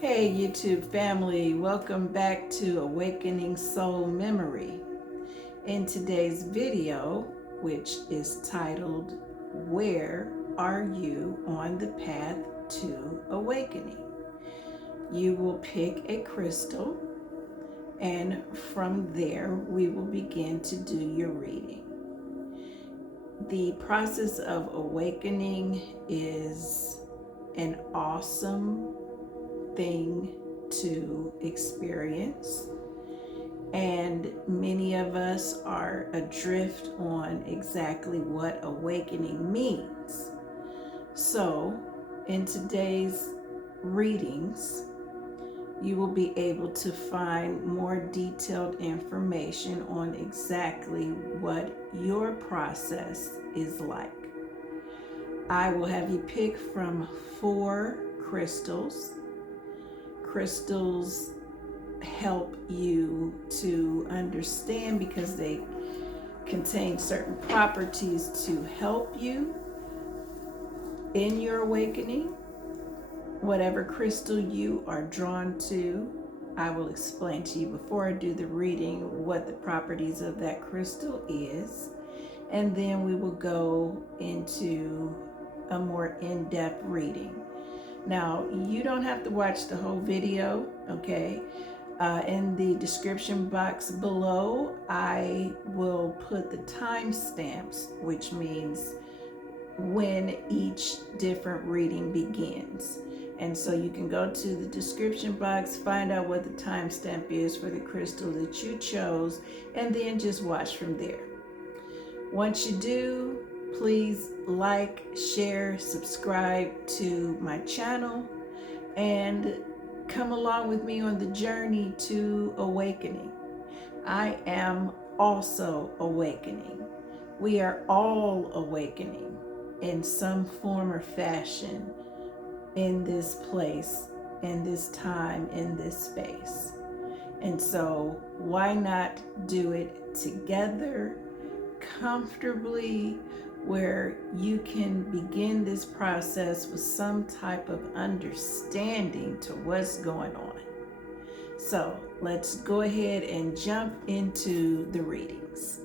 Hey YouTube family, welcome back to Awakening Soul Memory. In today's video, which is titled, Where Are You on the Path to Awakening? You will pick a crystal, and from there we will begin to do your reading. The process of awakening is an awesome thing to experience, and many of us are adrift on exactly what awakening means. So in today's readings, you will be able to find more detailed information on exactly what your process is like. I will have you pick from 4 crystals. Crystals help you to understand because they contain certain properties to help you in your awakening. Whatever crystal you are drawn to, I will explain to you before I do the reading what the properties of that crystal is, and then we will go into a more in-depth reading. Now, you don't have to watch the whole video, okay? In the description box below, I will put the timestamps, which means when each different reading begins. And so you can go to the description box, find out what the timestamp is for the crystal that you chose, and then just watch from there. Once you do, please like, share, subscribe to my channel, and come along with me on the journey to awakening. I am also awakening. We are all awakening in some form or fashion in this place, in this time, in this space. And so why not do it together, comfortably, where you can begin this process with some type of understanding to what's going on. So let's go ahead and jump into the readings.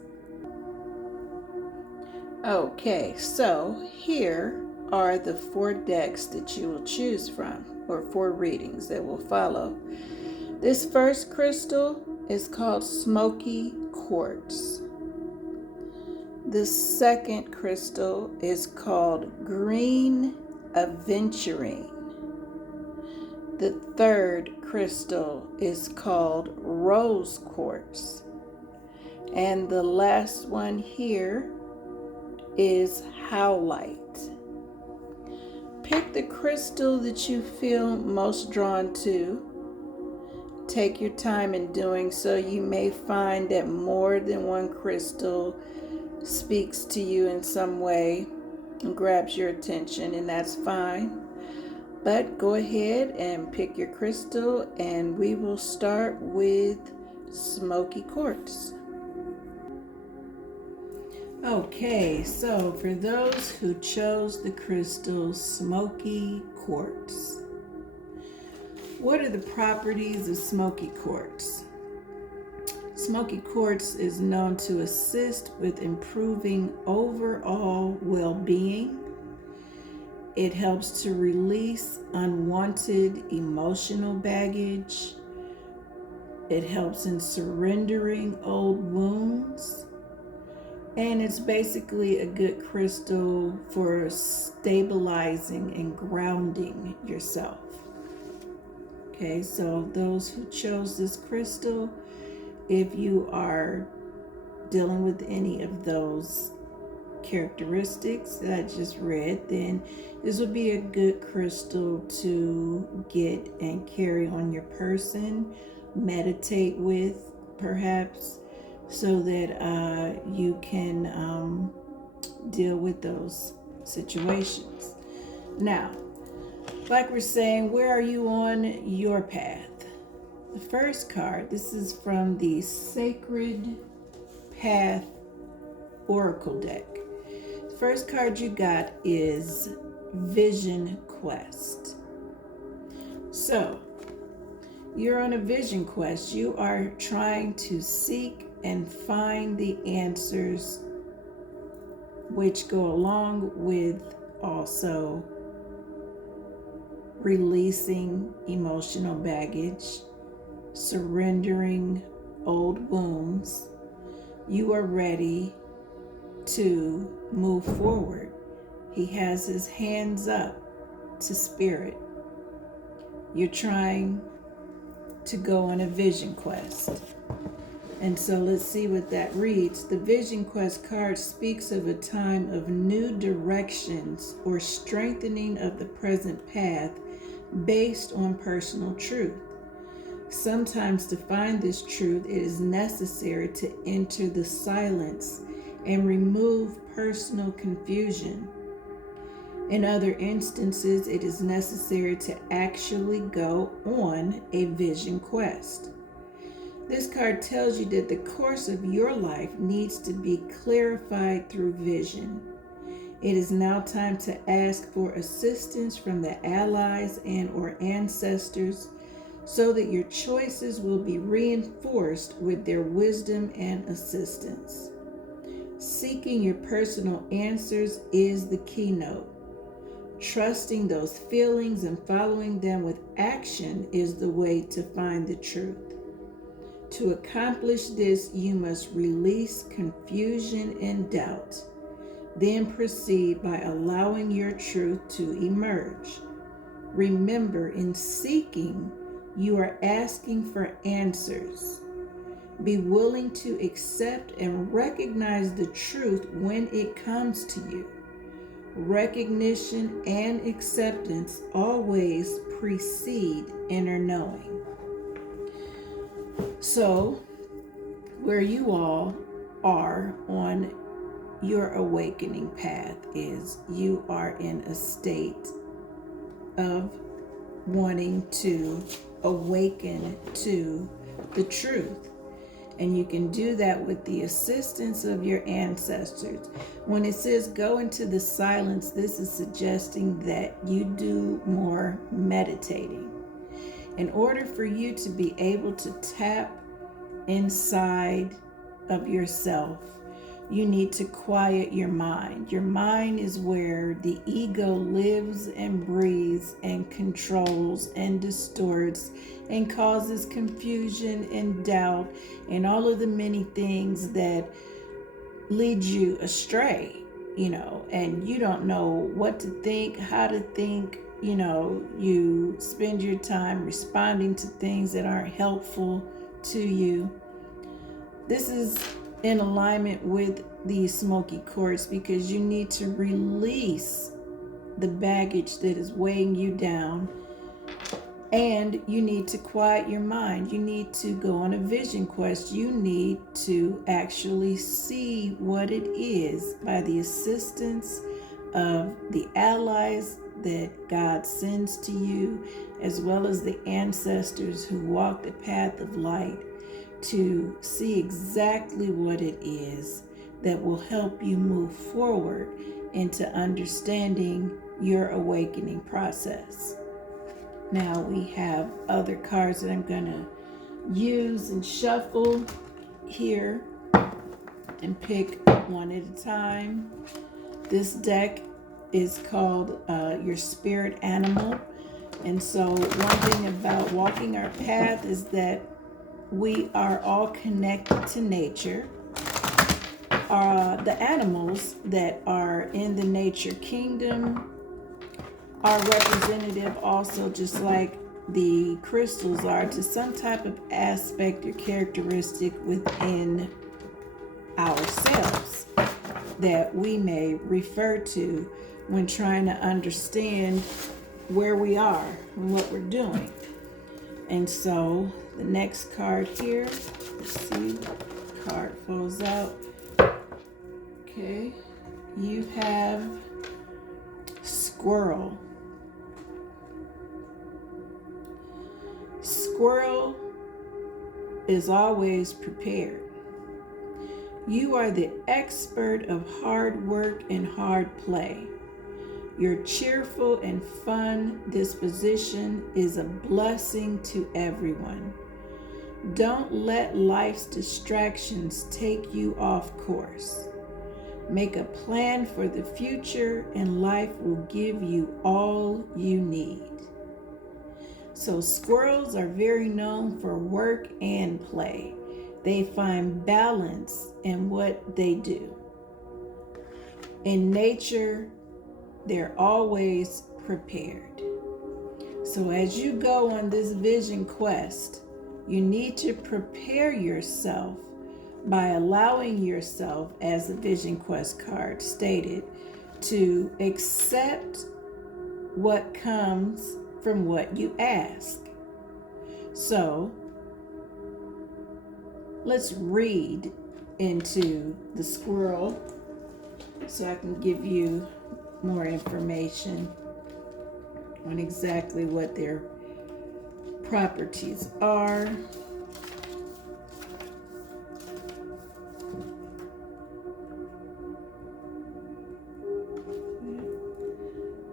Okay, so here are the 4 decks that you will choose from, or 4 readings that will follow. This first crystal is called Smokey Quartz. The second crystal is called Green Aventurine. The third crystal is called Rose Quartz. And the last one here is Howlite. Pick the crystal that you feel most drawn to. Take your time in doing so. You may find that more than one crystal speaks to you in some way and grabs your attention, and that's fine. But go ahead and pick your crystal, and we will start with Smokey Quartz. Okay, so for those who chose the crystal Smokey Quartz, what are the properties of Smokey Quartz? Smokey Quartz is known to assist with improving overall well-being. It helps to release unwanted emotional baggage. It helps in surrendering old wounds. And it's basically a good crystal for stabilizing and grounding yourself. Okay, so those who chose this crystal, if you are dealing with any of those characteristics that I just read, then this would be a good crystal to get and carry on your person, meditate with perhaps, so that you can deal with those situations. Now, like we're saying, where are you on your path? The first card, this is from the Sacred Path Oracle deck. The first card you got is Vision Quest. So You're on a vision quest. You are trying to seek and find the answers, which go along with also releasing emotional baggage, surrendering old wounds. You are ready to move forward. He has his hands up to spirit. You're trying to go on a vision quest. And so let's see what that reads. The Vision Quest card speaks of a time of new directions or strengthening of the present path based on personal truth. Sometimes to find this truth, it is necessary to enter the silence and remove personal confusion. In other instances, it is necessary to actually go on a vision quest. This card tells you that the course of your life needs to be clarified through vision. It is now time to ask for assistance from the allies and or ancestors so that your choices will be reinforced with their wisdom and assistance. Seeking your personal answers is the keynote. Trusting those feelings and following them with action is the way to find the truth. To accomplish this, you must release confusion and doubt. Then proceed by allowing your truth to emerge. Remember, in seeking, you are asking for answers. Be willing to accept and recognize the truth when it comes to you. Recognition and acceptance always precede inner knowing. So, where you all are on your awakening path is you are in a state of wanting to awaken to the truth. And you can do that with the assistance of your ancestors. When it says go into the silence, this is suggesting that you do more meditating. In order for you to be able to tap inside of yourself, you need to quiet your mind. Your mind is where the ego lives and breathes and controls and distorts and causes confusion and doubt and all of the many things that lead you astray, and you don't know what to think, how to think. You spend your time responding to things that aren't helpful to you. This is in alignment with the Smokey Quartz because you need to release the baggage that is weighing you down, and you need to quiet your mind. You need to go on a vision quest. You need to actually see what it is by the assistance of the allies that God sends to you, as well as the ancestors who walk the path of light, to see exactly what it is that will help you move forward into understanding your awakening process. Now we have other cards that I'm going to use and shuffle here and pick one at a time. This deck is called your spirit animal. And so one thing about walking our path is that we are all connected to nature. The animals that are in the nature kingdom are representative also, just like the crystals are, to some type of aspect or characteristic within ourselves that we may refer to when trying to understand where we are and what we're doing. And so the next card here, let's see, card falls out. Okay, you have squirrel. Squirrel is always prepared. You are the expert of hard work and hard play. Your cheerful and fun disposition is a blessing to everyone. Don't let life's distractions take you off course. Make a plan for the future, and life will give you all you need. So squirrels are very known for work and play. They find balance in what they do. In nature, they're always prepared. So as you go on this vision quest, you need to prepare yourself by allowing yourself, as the vision quest card stated, to accept what comes from what you ask. So let's read into the squirrel so I can give you more information on exactly what their properties are.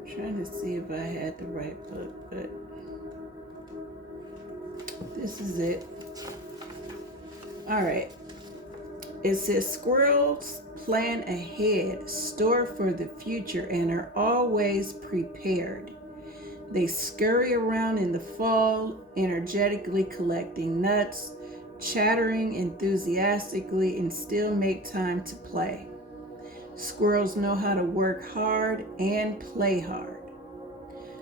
Trying to see if I had the right book, but this is it. All right. It says squirrels plan ahead, store for the future, and are always prepared. They scurry around in the fall, energetically collecting nuts, chattering enthusiastically, and still make time to play. Squirrels know how to work hard and play hard.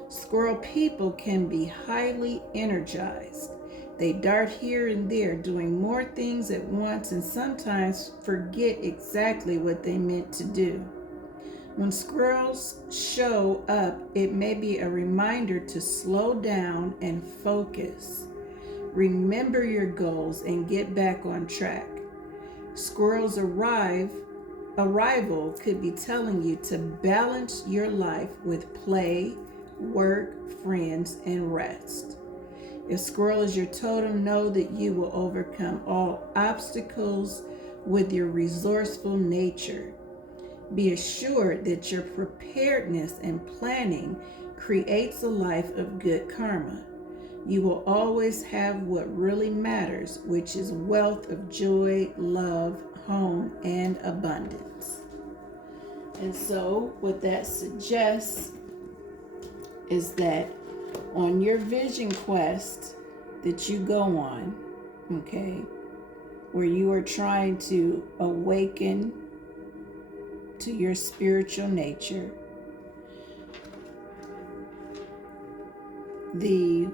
Squirrel people can be highly energized. They dart here and there, doing more things at once, and sometimes forget exactly what they meant to do. When squirrels show up, it may be a reminder to slow down and focus. Remember your goals and get back on track. Squirrels' arrival could be telling you to balance your life with play, work, friends, and rest. If squirrel is your totem, know that you will overcome all obstacles with your resourceful nature. Be assured that your preparedness and planning creates a life of good karma. You will always have what really matters, which is wealth of joy, love, home, and abundance. And so what that suggests is that on your vision quest that you go on, okay, where you are trying to awaken to your spiritual nature, the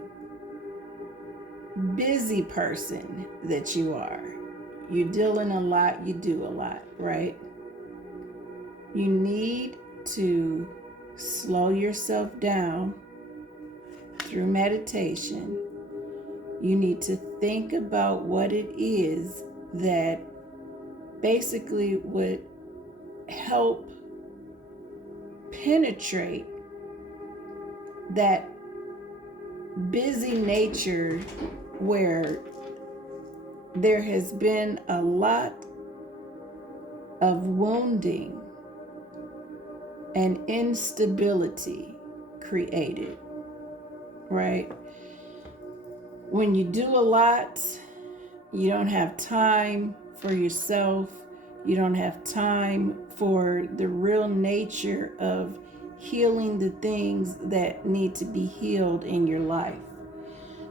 busy person that you are, you're dealing a lot, you do a lot, right? You need to slow yourself down through meditation. You need to think about what it is that basically would help penetrate that busy nature where there has been a lot of wounding and instability created, right? When you do a lot, you don't have time for yourself. You don't have time for the real nature of healing the things that need to be healed in your life.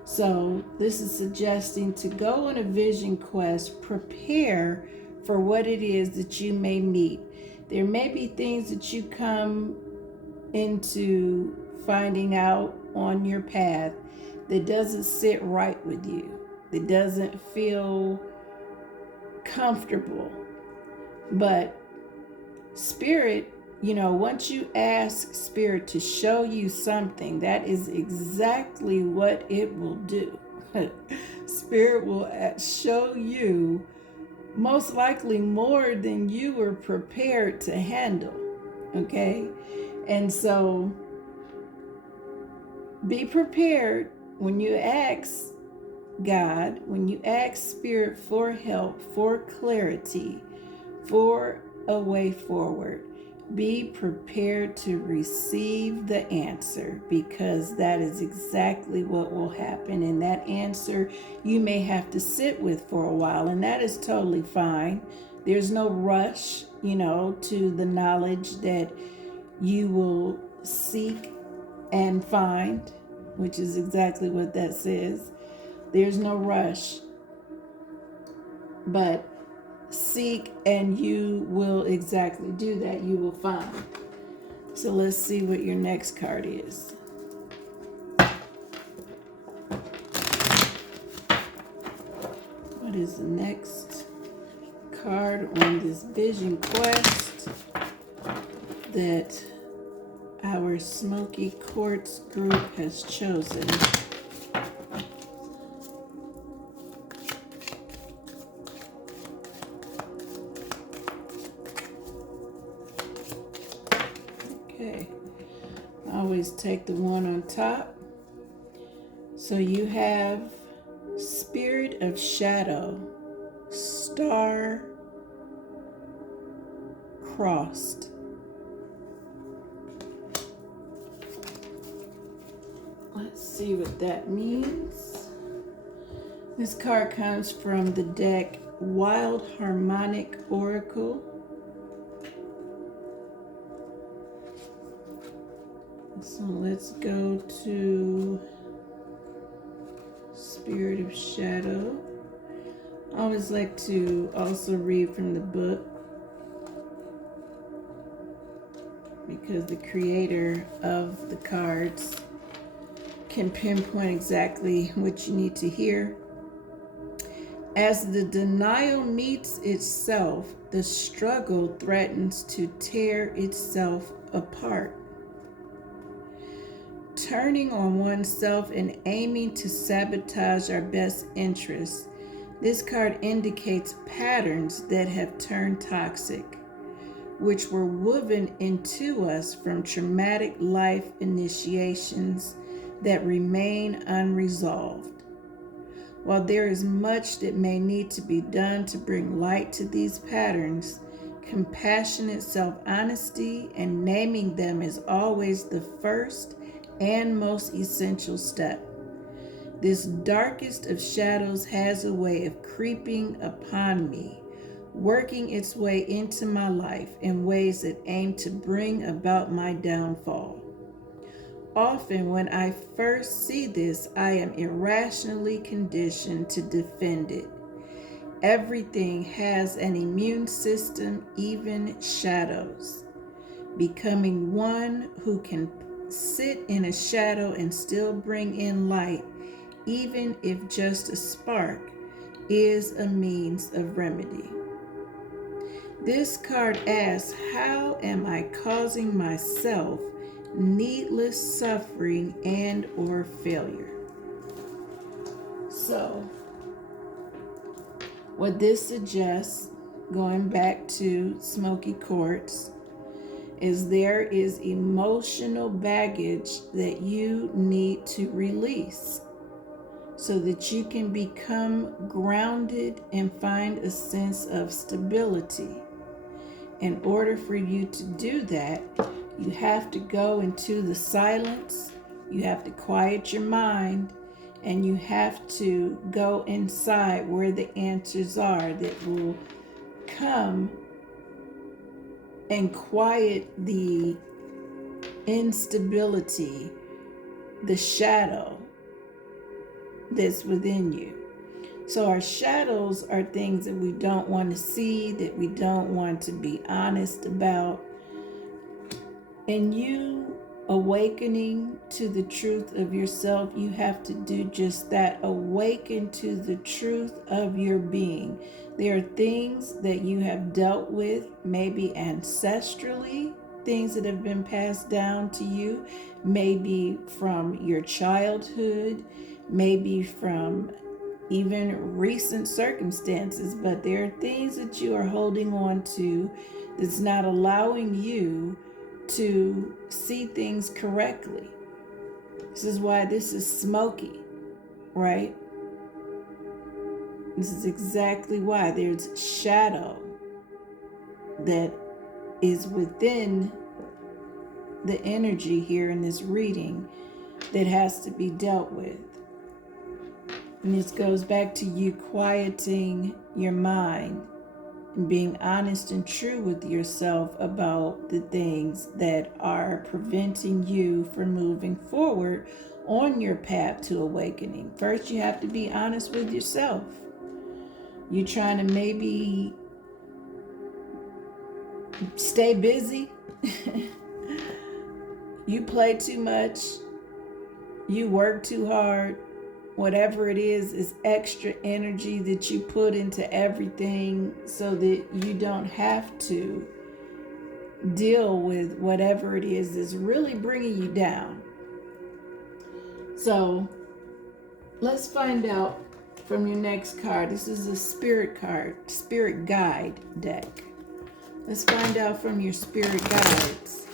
So this is suggesting to go on a vision quest, prepare for what it is that you may meet. There may be things that you come into finding out on your path that doesn't sit right with you, that doesn't feel comfortable. But Spirit, once you ask Spirit to show you something, that is exactly what it will do. Spirit will show you most likely more than you were prepared to handle, okay? And so be prepared when you ask God, when you ask Spirit for help, for clarity, for a way forward. Be prepared to receive the answer, because that is exactly what will happen. And that answer you may have to sit with for a while, and that is totally fine. There's no rush, to the knowledge that you will seek and find, which is exactly what that says. There's no rush, but seek and you will exactly do that. You will find. So let's see what your next card is. What is the next card on this vision quest that our Smokey Quartz group has chosen? Okay, I always take the one on top. So you have Spirit of Shadow, star crossed. Let's see what that means. This card comes from the deck Wild Harmonic Oracle. So let's go to Spirit of Shadow. I always like to also read from the book, because the creator of the cards can pinpoint exactly what you need to hear. As the denial meets itself, the struggle threatens to tear itself apart. Turning on oneself and aiming to sabotage our best interests. This card indicates patterns that have turned toxic, which were woven into us from traumatic life initiations that remain unresolved. While there is much that may need to be done to bring light to these patterns, compassionate self-honesty and naming them is always the first and most essential step. This darkest of shadows has a way of creeping upon me, working its way into my life in ways that aim to bring about my downfall. Often when I first see this, I am irrationally conditioned to defend it. Everything has an immune system, even shadows. Becoming one who can sit in a shadow and still bring in light, even if just a spark, is a means of remedy. This card asks, how am I causing myself needless suffering and or failure? So, what this suggests, going back to Smokey Quartz, is there is emotional baggage that you need to release so that you can become grounded and find a sense of stability. In order for you to do that, you have to go into the silence, you have to quiet your mind, and you have to go inside where the answers are that will come and quiet the instability, the shadow that's within you. So our shadows are things that we don't want to see, that we don't want to be honest about. And you awakening to the truth of yourself, you have to do just that. Awaken to the truth of your being. There are things that you have dealt with, maybe ancestrally, things that have been passed down to you, maybe from your childhood, maybe from even recent circumstances, but there are things that you are holding on to that's not allowing you to see things correctly. This is why this is smoky, right? This is exactly why there's shadow that is within the energy here in this reading that has to be dealt with. And this goes back to you quieting your mind and being honest and true with yourself about the things that are preventing you from moving forward on your path to awakening. First, you have to be honest with yourself. You're trying to maybe stay busy. You play too much. You work too hard. Whatever it is extra energy that you put into everything so that you don't have to deal with whatever it is that's really bringing you down. So let's find out from your next card. This is a spirit card, spirit guide deck. Let's find out from your spirit guides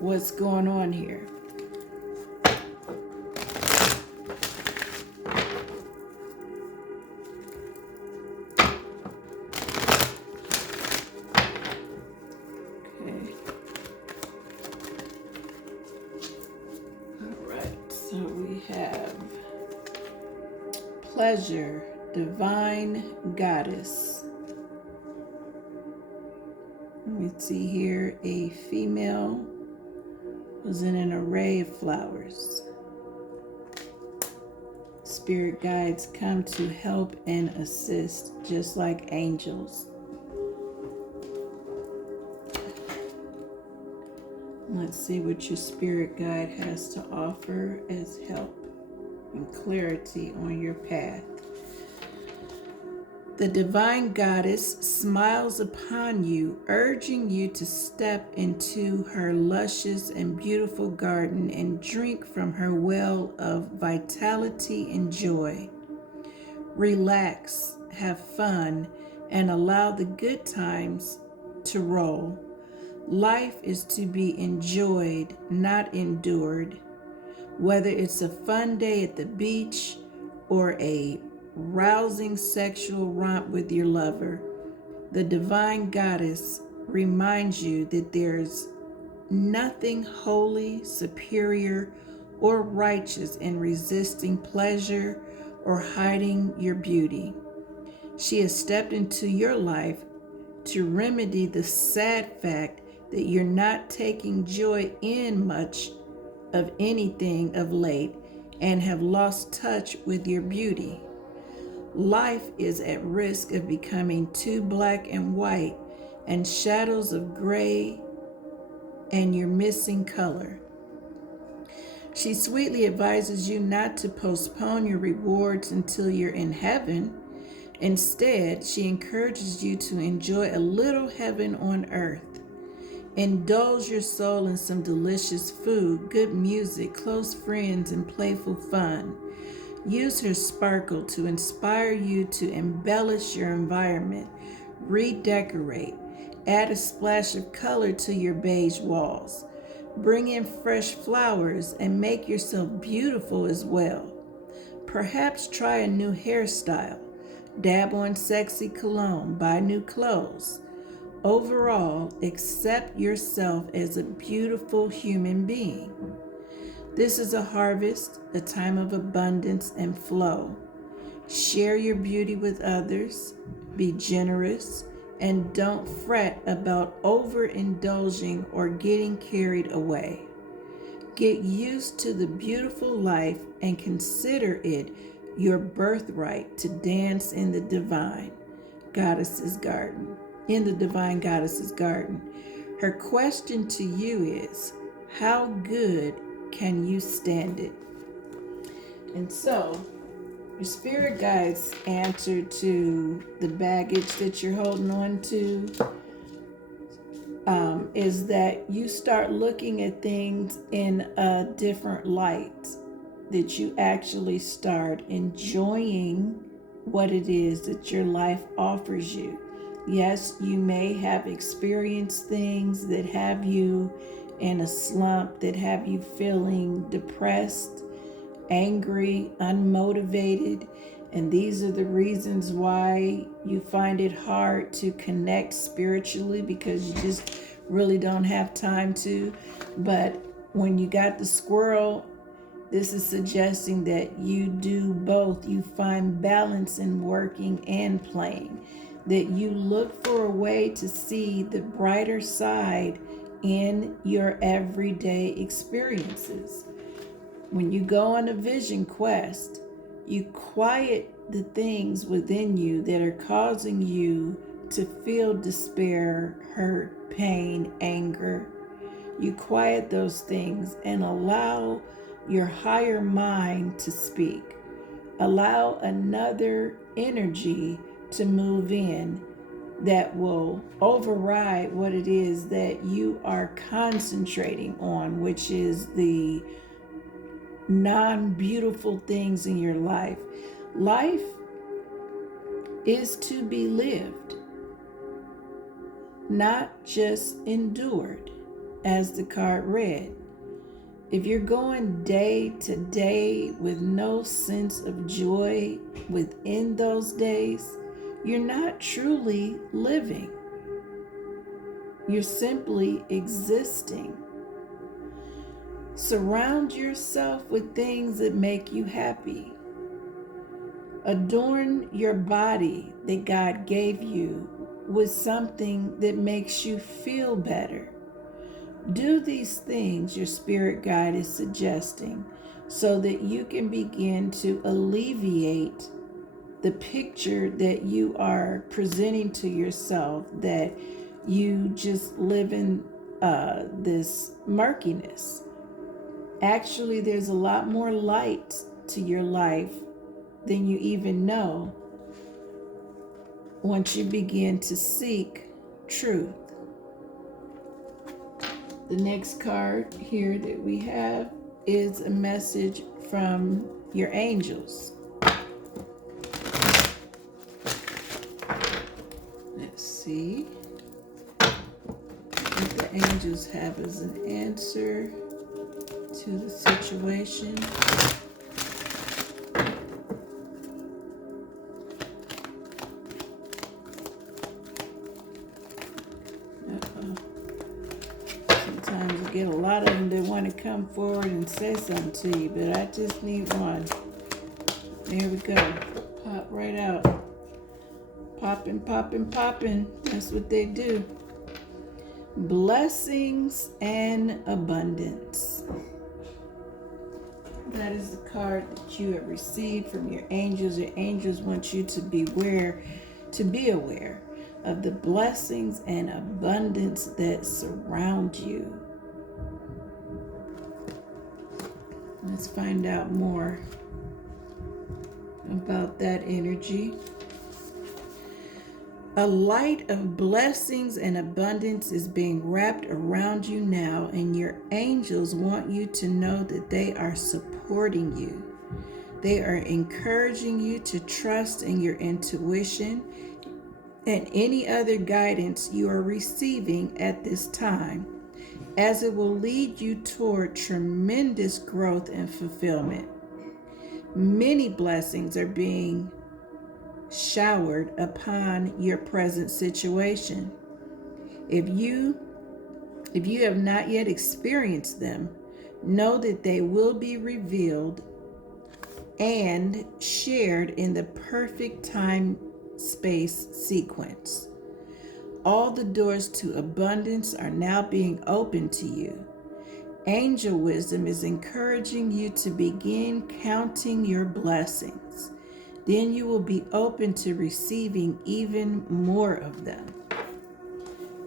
what's going on here. Pleasure, divine goddess. Let me see here. A female was in an array of flowers. Spirit guides come to help and assist, just like angels. Let's see what your spirit guide has to offer as help and clarity on your path. The divine goddess smiles upon you, urging you to step into her luscious and beautiful garden and drink from her well of vitality and joy. Relax, have fun, and allow the good times to roll. Life is to be enjoyed, not endured. Whether it's a fun day at the beach or a rousing sexual romp with your lover, the divine goddess reminds you that there's nothing holy, superior, or righteous in resisting pleasure or hiding your beauty. She has stepped into your life to remedy the sad fact that you're not taking joy in much of anything of late and have lost touch with your beauty. Life is at risk of becoming too black and white and shadows of gray, and you're missing color. She sweetly advises you not to postpone your rewards until you're in heaven. Instead, she encourages you to enjoy a little heaven on earth. Indulge your soul in some delicious food, good music, close friends, and playful fun. Use her sparkle to inspire you to embellish your environment, redecorate, add a splash of color to your beige walls. Bring in fresh flowers and make yourself beautiful as well. Perhaps try a new hairstyle, dab on sexy cologne, buy new clothes. Overall, accept yourself as a beautiful human being. This is a harvest, a time of abundance and flow. Share your beauty with others, be generous, and don't fret about overindulging or getting carried away. Get used to the beautiful life and consider it your birthright to dance in the divine goddess's garden. In the divine goddess's garden. Her question to you is, how good can you stand it? And so, your spirit guides answer to the baggage that you're holding on to is that you start looking at things in a different light, that you actually start enjoying what it is that your life offers you. Yes, you may have experienced things that have you in a slump, that have you feeling depressed, angry, unmotivated, And these are the reasons why you find it hard to connect spiritually, because you just really don't have time to. But when you got the squirrel, this is suggesting that you do both. You find balance in working and playing, that you look for a way to see the brighter side in your everyday experiences. When you go on a vision quest, you quiet the things within you that are causing you to feel despair, hurt, pain, anger. You quiet those things and allow your higher mind to speak. Allow another energy to move in that will override what it is that you are concentrating on, which is the non-beautiful things in your life. Life is to be lived, not just endured, as the card read. If you're going day to day with no sense of joy within those days, you're not truly living. You're simply existing. Surround yourself with things that make you happy. Adorn your body that God gave you with something that makes you feel better. Do these things your spirit guide is suggesting so that you can begin to alleviate the picture that you are presenting to yourself, that you just live in this murkiness. Actually, there's a lot more light to your life than you even know once you begin to seek truth. The next card here that we have is a message from your angels. Let's see what the angels have as an answer to the situation. Sometimes you get a lot of them that want to come forward and say something to you, but I just need one. There we go. Pop right out. Popping, popping, popping. That's what they do. Blessings and abundance. That is the card that you have received from your angels. Your angels want you to be aware of the blessings and abundance that surround you. Let's find out more about that energy. A light of blessings and abundance is being wrapped around you now, and your angels want you to know that they are supporting you. They are encouraging you to trust in your intuition and any other guidance you are receiving at this time, as it will lead you toward tremendous growth and fulfillment. Many blessings are being showered upon your present situation. If you have not yet experienced them, know that they will be revealed and shared in the perfect time-space sequence. All the doors to abundance are now being opened to you. Angel wisdom is encouraging you to begin counting your blessings. Then you will be open to receiving even more of them.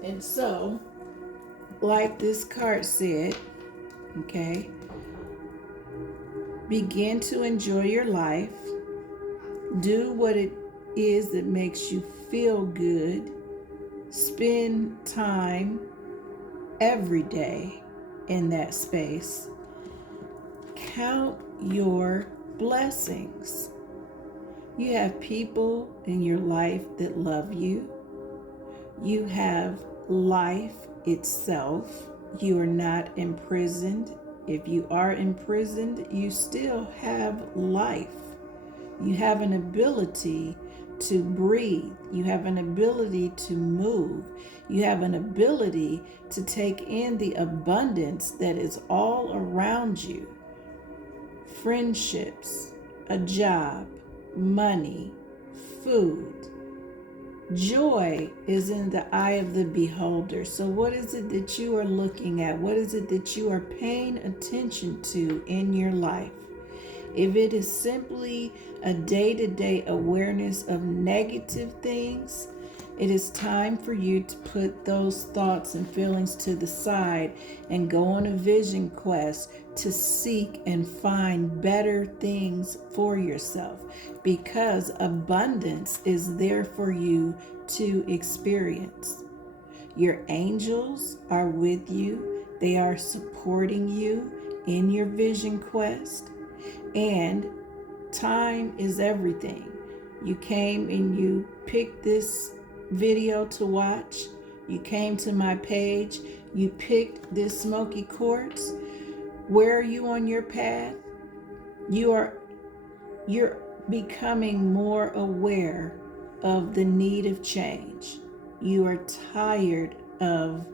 And so, like this card said, okay, begin to enjoy your life. Do what it is that makes you feel good. Spend time every day in that space. Count your blessings. You have people in your life that love you. You have life itself. You are not imprisoned. If you are imprisoned, you still have life. You have an ability to breathe. You have an ability to move. You have an ability to take in the abundance that is all around you. Friendships, a job, money, food. Joy is in the eye of the beholder. So what is it that you are looking at? What is it that you are paying attention to in your life? If it is simply a day-to-day awareness of negative things, it is time for you to put those thoughts and feelings to the side and go on a vision quest to seek and find better things for yourself, because abundance is there for you to experience. Your angels are with you. They are supporting you in your vision quest. And time is everything. You came and you picked this video to watch. You came to my page. You picked this Smokey Quartz. Where are you on your path? You're becoming more aware of the need of change. You are tired of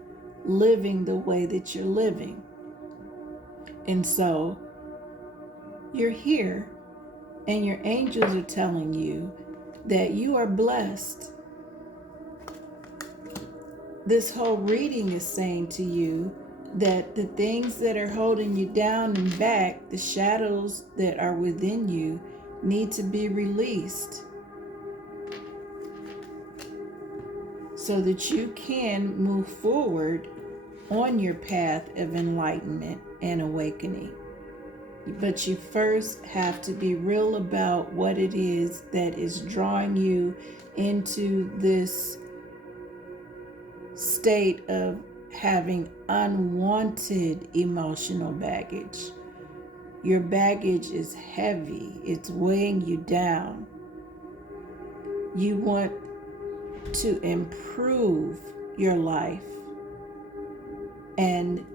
living the way that you're living. And so you're here, and your angels are telling you that you are blessed. This whole reading is saying to you that the things that are holding you down and back, the shadows that are within you, need to be released so that you can move forward on your path of enlightenment and awakening. But you first have to be real about what it is that is drawing you into this state of having unwanted emotional baggage. Your baggage is heavy. It's weighing you down. You want to improve your life and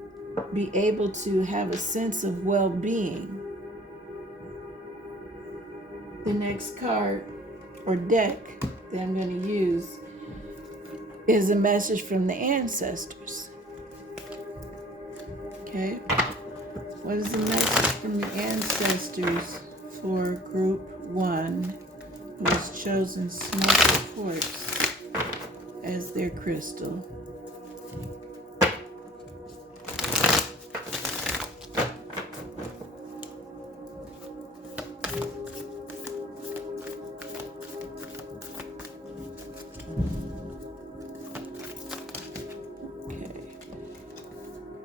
be able to have a sense of well-being. The next card or deck that I'm going to use is a message from the ancestors. Okay, what is the message from the ancestors for group 1 who has chosen Smokey Quartz as their crystal?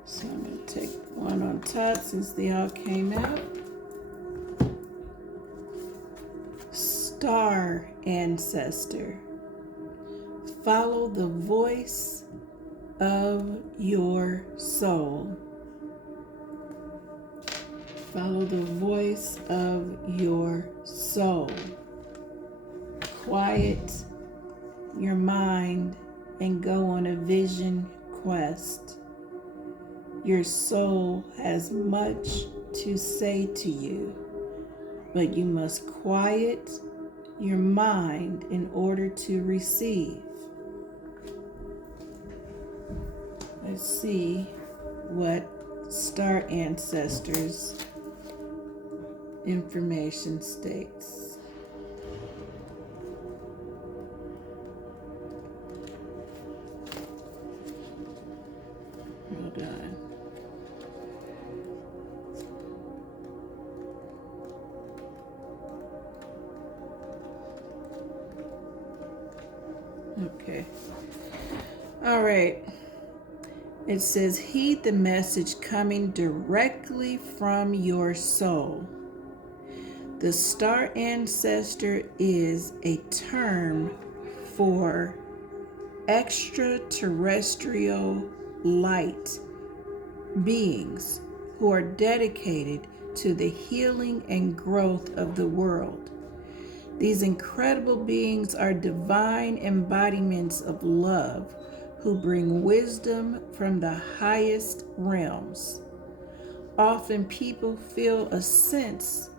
So I'm going to take one on top since they all came out. Star Ancestor. Follow the voice of your soul. Follow the voice of your soul. Quiet your mind and go on a vision quest. Your soul has much to say to you, but you must quiet your mind in order to receive. Let's see what Star Ancestors information states. Hold on. Okay. All right. It says, heed the message coming directly from your soul. The star ancestor is a term for extraterrestrial light beings who are dedicated to the healing and growth of the world. These incredible beings are divine embodiments of love who bring wisdom from the highest realms. Often people feel a sense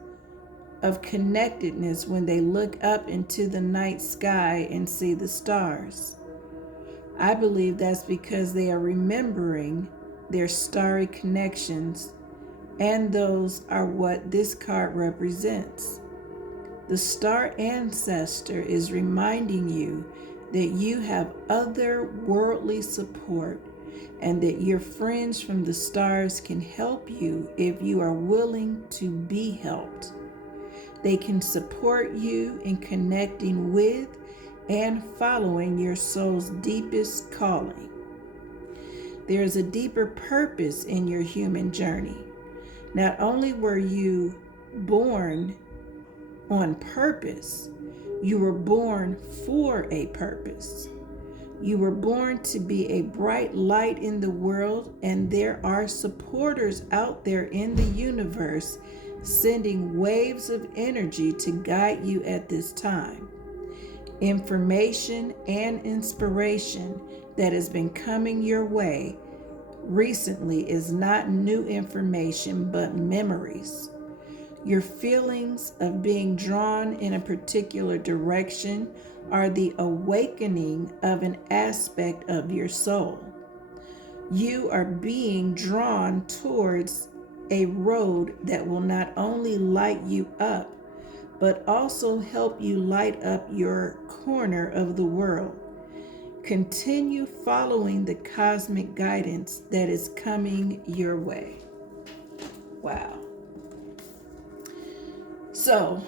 of connectedness when they look up into the night sky and see the stars. I believe that's because they are remembering their starry connections, and those are what this card represents. The star ancestor is reminding you that you have otherworldly support and that your friends from the stars can help you if you are willing to be helped. They can support you in connecting with and following your soul's deepest calling. There is a deeper purpose in your human journey. Not only were you born on purpose, you were born for a purpose. You were born to be a bright light in the world, and there are supporters out there in the universe sending waves of energy to guide you at this time. Information and inspiration that has been coming your way recently is not new information but memories. Your feelings of being drawn in a particular direction are the awakening of an aspect of your soul. You are being drawn towards a road that will not only light you up, but also help you light up your corner of the world. Continue following the cosmic guidance that is coming your way. Wow. So,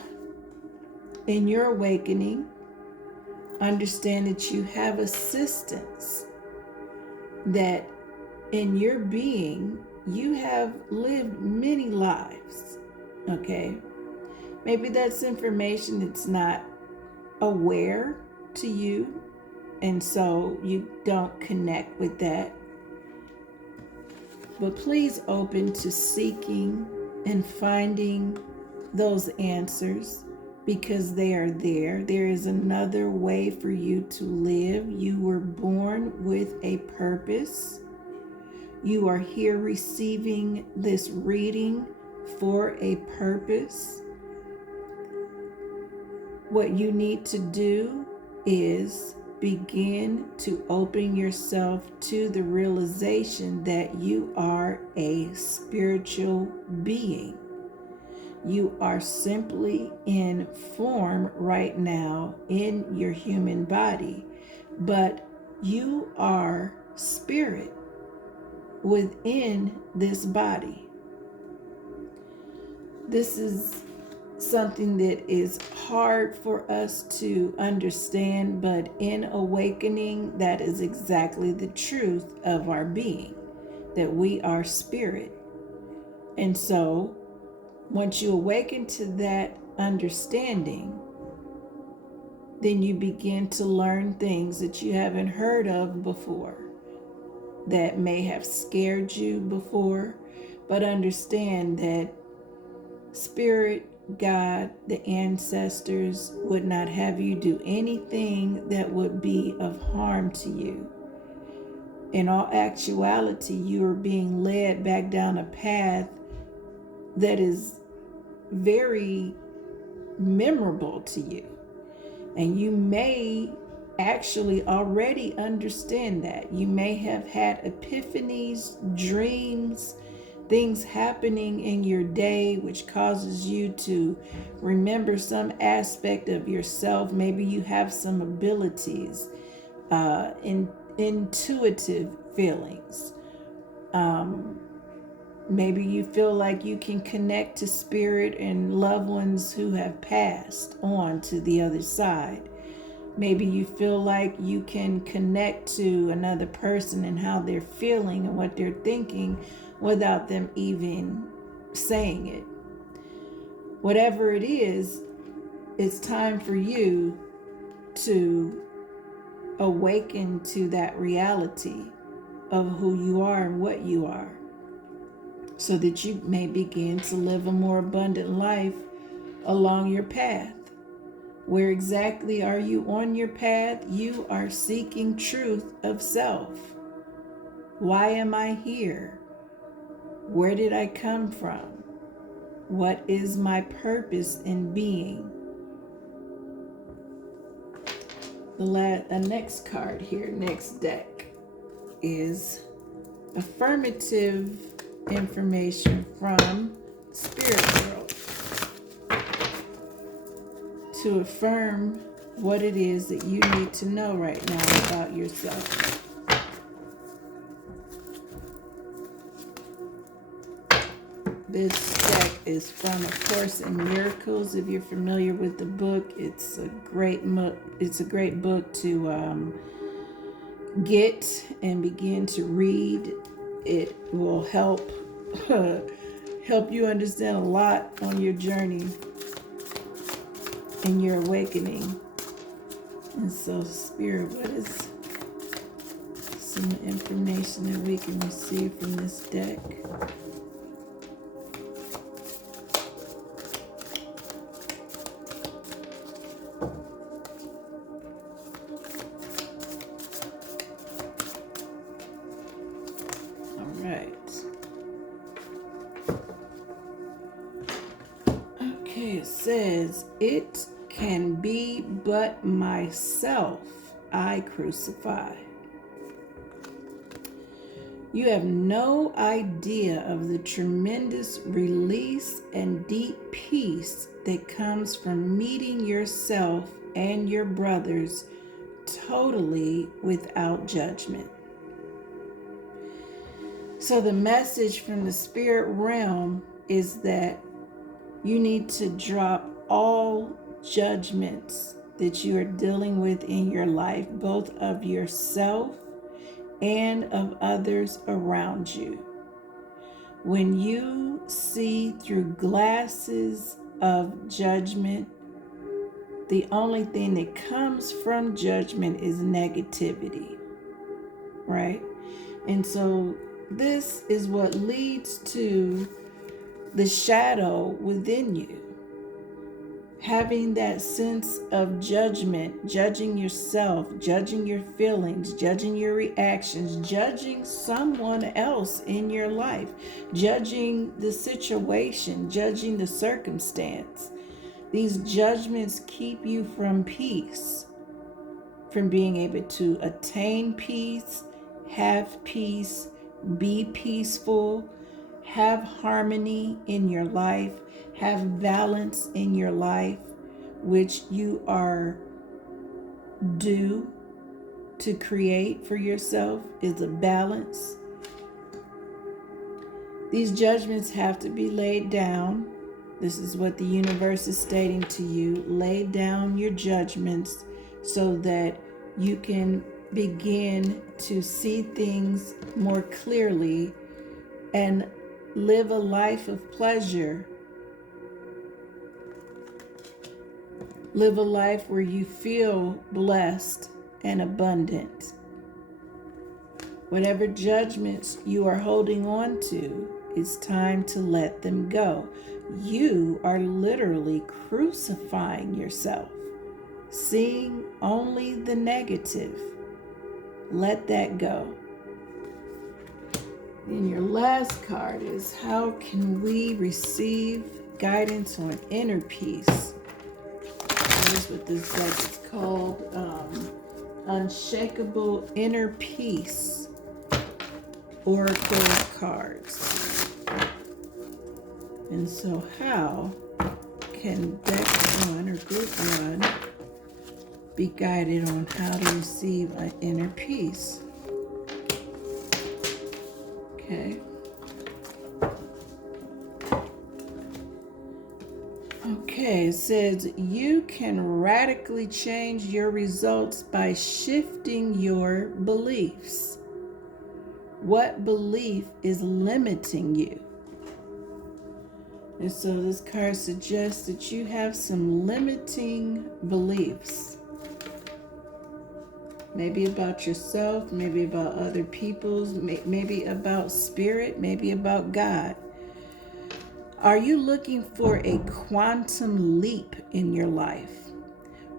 in your awakening, understand that you have assistance, that in your being, you have lived many lives, okay? Maybe that's information that's not aware to you, and so you don't connect with that. But please open to seeking and finding those answers, because they are there. There is another way for you to live. You were born with a purpose. You are here receiving this reading for a purpose. What you need to do is begin to open yourself to the realization that you are a spiritual being. You are simply in form right now in your human body, but you are spirit within this body. This is something that is hard for us to understand, but in awakening, that is exactly the truth of our being, that we are spirit. And so, once you awaken to that understanding, then you begin to learn things that you haven't heard of before, that may have scared you before, but understand that Spirit, God, the ancestors would not have you do anything that would be of harm to you. In all actuality, you are being led back down a path that is very memorable to you. And you may actually already understand that. You may have had epiphanies, dreams, things happening in your day which causes you to remember some aspect of yourself. Maybe you have some abilities, intuitive feelings. Maybe you feel like you can connect to spirit and loved ones who have passed on to the other side. Maybe you feel like you can connect to another person and how they're feeling and what they're thinking without them even saying it. Whatever it is, it's time for you to awaken to that reality of who you are and what you are, so that you may begin to live a more abundant life along your path. Where exactly are you on your path? You are seeking truth of self. Why am I here? Where did I come from? What is my purpose in being? The next card here, next deck, is affirmative information from the spirit world to affirm what it is that you need to know right now about yourself. This deck is from A Course in Miracles. If you're familiar with the book, it's a great book to get and begin to read. It will help you understand a lot on your journey and your awakening. And so, Spirit, what is some information that we can receive from this deck? It says, it can be but myself I crucify. You have no idea of the tremendous release and deep peace that comes from meeting yourself and your brothers totally without judgment. So the message from the spirit realm is that you need to drop all judgments that you are dealing with in your life, both of yourself and of others around you. When you see through glasses of judgment, the only thing that comes from judgment is negativity, right? And so this is what leads to the shadow within you. Having that sense of judgment, judging yourself, judging your feelings, judging your reactions, judging someone else in your life, judging the situation, judging the circumstance. These judgments keep you from peace, from being able to attain peace, have peace, be peaceful, have harmony in your life, have balance in your life, which you are due to create for yourself is a balance. These judgments have to be laid down. This is what the universe is stating to you. Lay down your judgments so that you can begin to see things more clearly and live a life of pleasure. Live a life where you feel blessed and abundant. Whatever judgments you are holding on to, it's time to let them go. You are literally crucifying yourself, seeing only the negative. Let that go. And your last card is, how can we receive guidance on inner peace? That is what this deck is called, Unshakeable Inner Peace Oracle cards. And so how can deck one or group one be guided on how to receive an inner peace? Okay. Okay, it says you can radically change your results by shifting your beliefs. What belief is limiting you? And so this card suggests that you have some limiting beliefs. Maybe about yourself, maybe about other people's, maybe about spirit, maybe about God. Are you looking for a quantum leap in your life?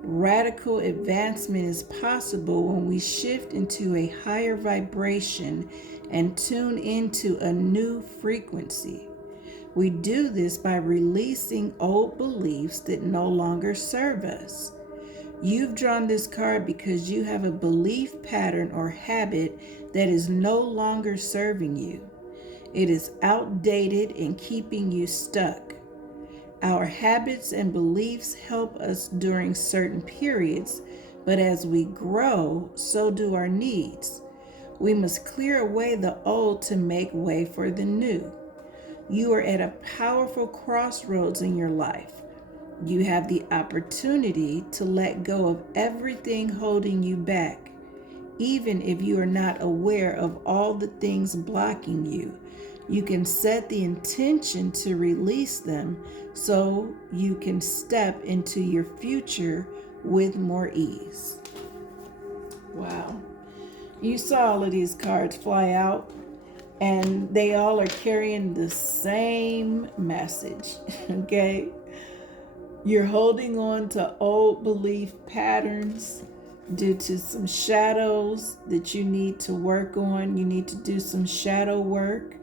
Radical advancement is possible when we shift into a higher vibration and tune into a new frequency. We do this by releasing old beliefs that no longer serve us. You've drawn this card because you have a belief pattern or habit that is no longer serving you. It is outdated and keeping you stuck. Our habits and beliefs help us during certain periods, but as we grow, so do our needs. We must clear away the old to make way for the new. You are at a powerful crossroads in your life. You have the opportunity to let go of everything holding you back, even if you are not aware of all the things blocking you. You can set the intention to release them so you can step into your future with more ease. Wow. You saw all of these cards fly out, and they all are carrying the same message, okay? You're holding on to old belief patterns due to some shadows that you need to work on. You need to do some shadow work.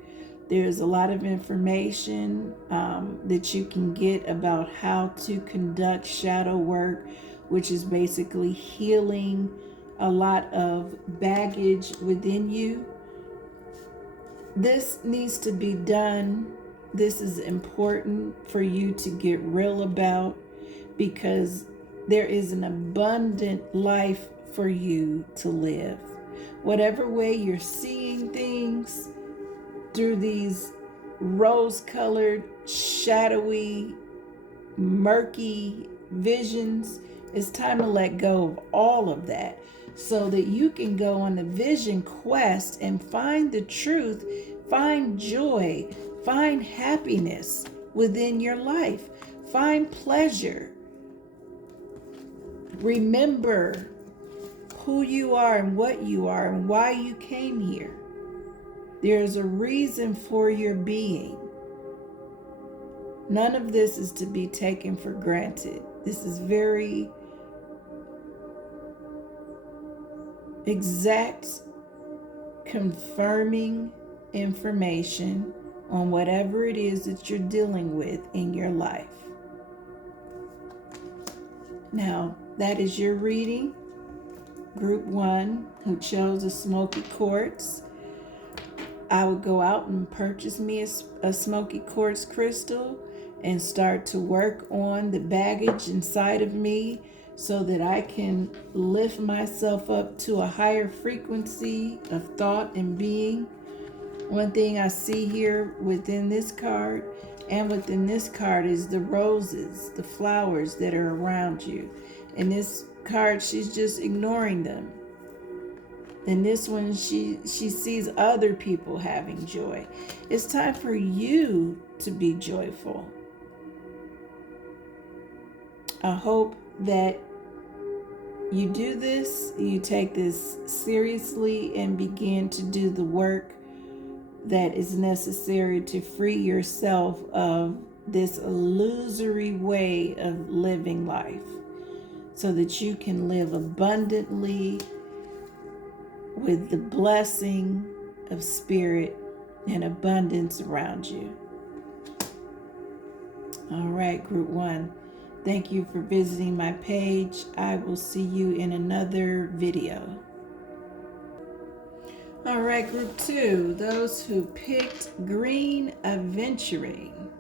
There's a lot of information that you can get about how to conduct shadow work, which is basically healing a lot of baggage within you. This needs to be done. This is important for you to get real about, because there is an abundant life for you to live. Whatever way you're seeing things, through these rose-colored, shadowy, murky visions, it's time to let go of all of that so that you can go on the vision quest and find the truth, find joy, find happiness within your life, find pleasure. Remember who you are and what you are and why you came here. There's a reason for your being. None of this is to be taken for granted. This is very exact, confirming information on whatever it is that you're dealing with in your life. Now, that is your reading. Group 1, who chose a Smokey Quartz. I would go out and purchase me a Smokey Quartz crystal and start to work on the baggage inside of me so that I can lift myself up to a higher frequency of thought and being. One thing I see here within this card and within this card is the roses, the flowers that are around you. In this card, she's just ignoring them. In this one, she sees other people having joy. It's time for you to be joyful. I hope that you do this, you take this seriously and begin to do the work that is necessary to free yourself of this illusory way of living life so that you can live abundantly with the blessing of spirit and abundance around you. All right, Group 1. Thank you for visiting my page. I will see you in another video. All right, Group 2. Those who picked green Aventurine,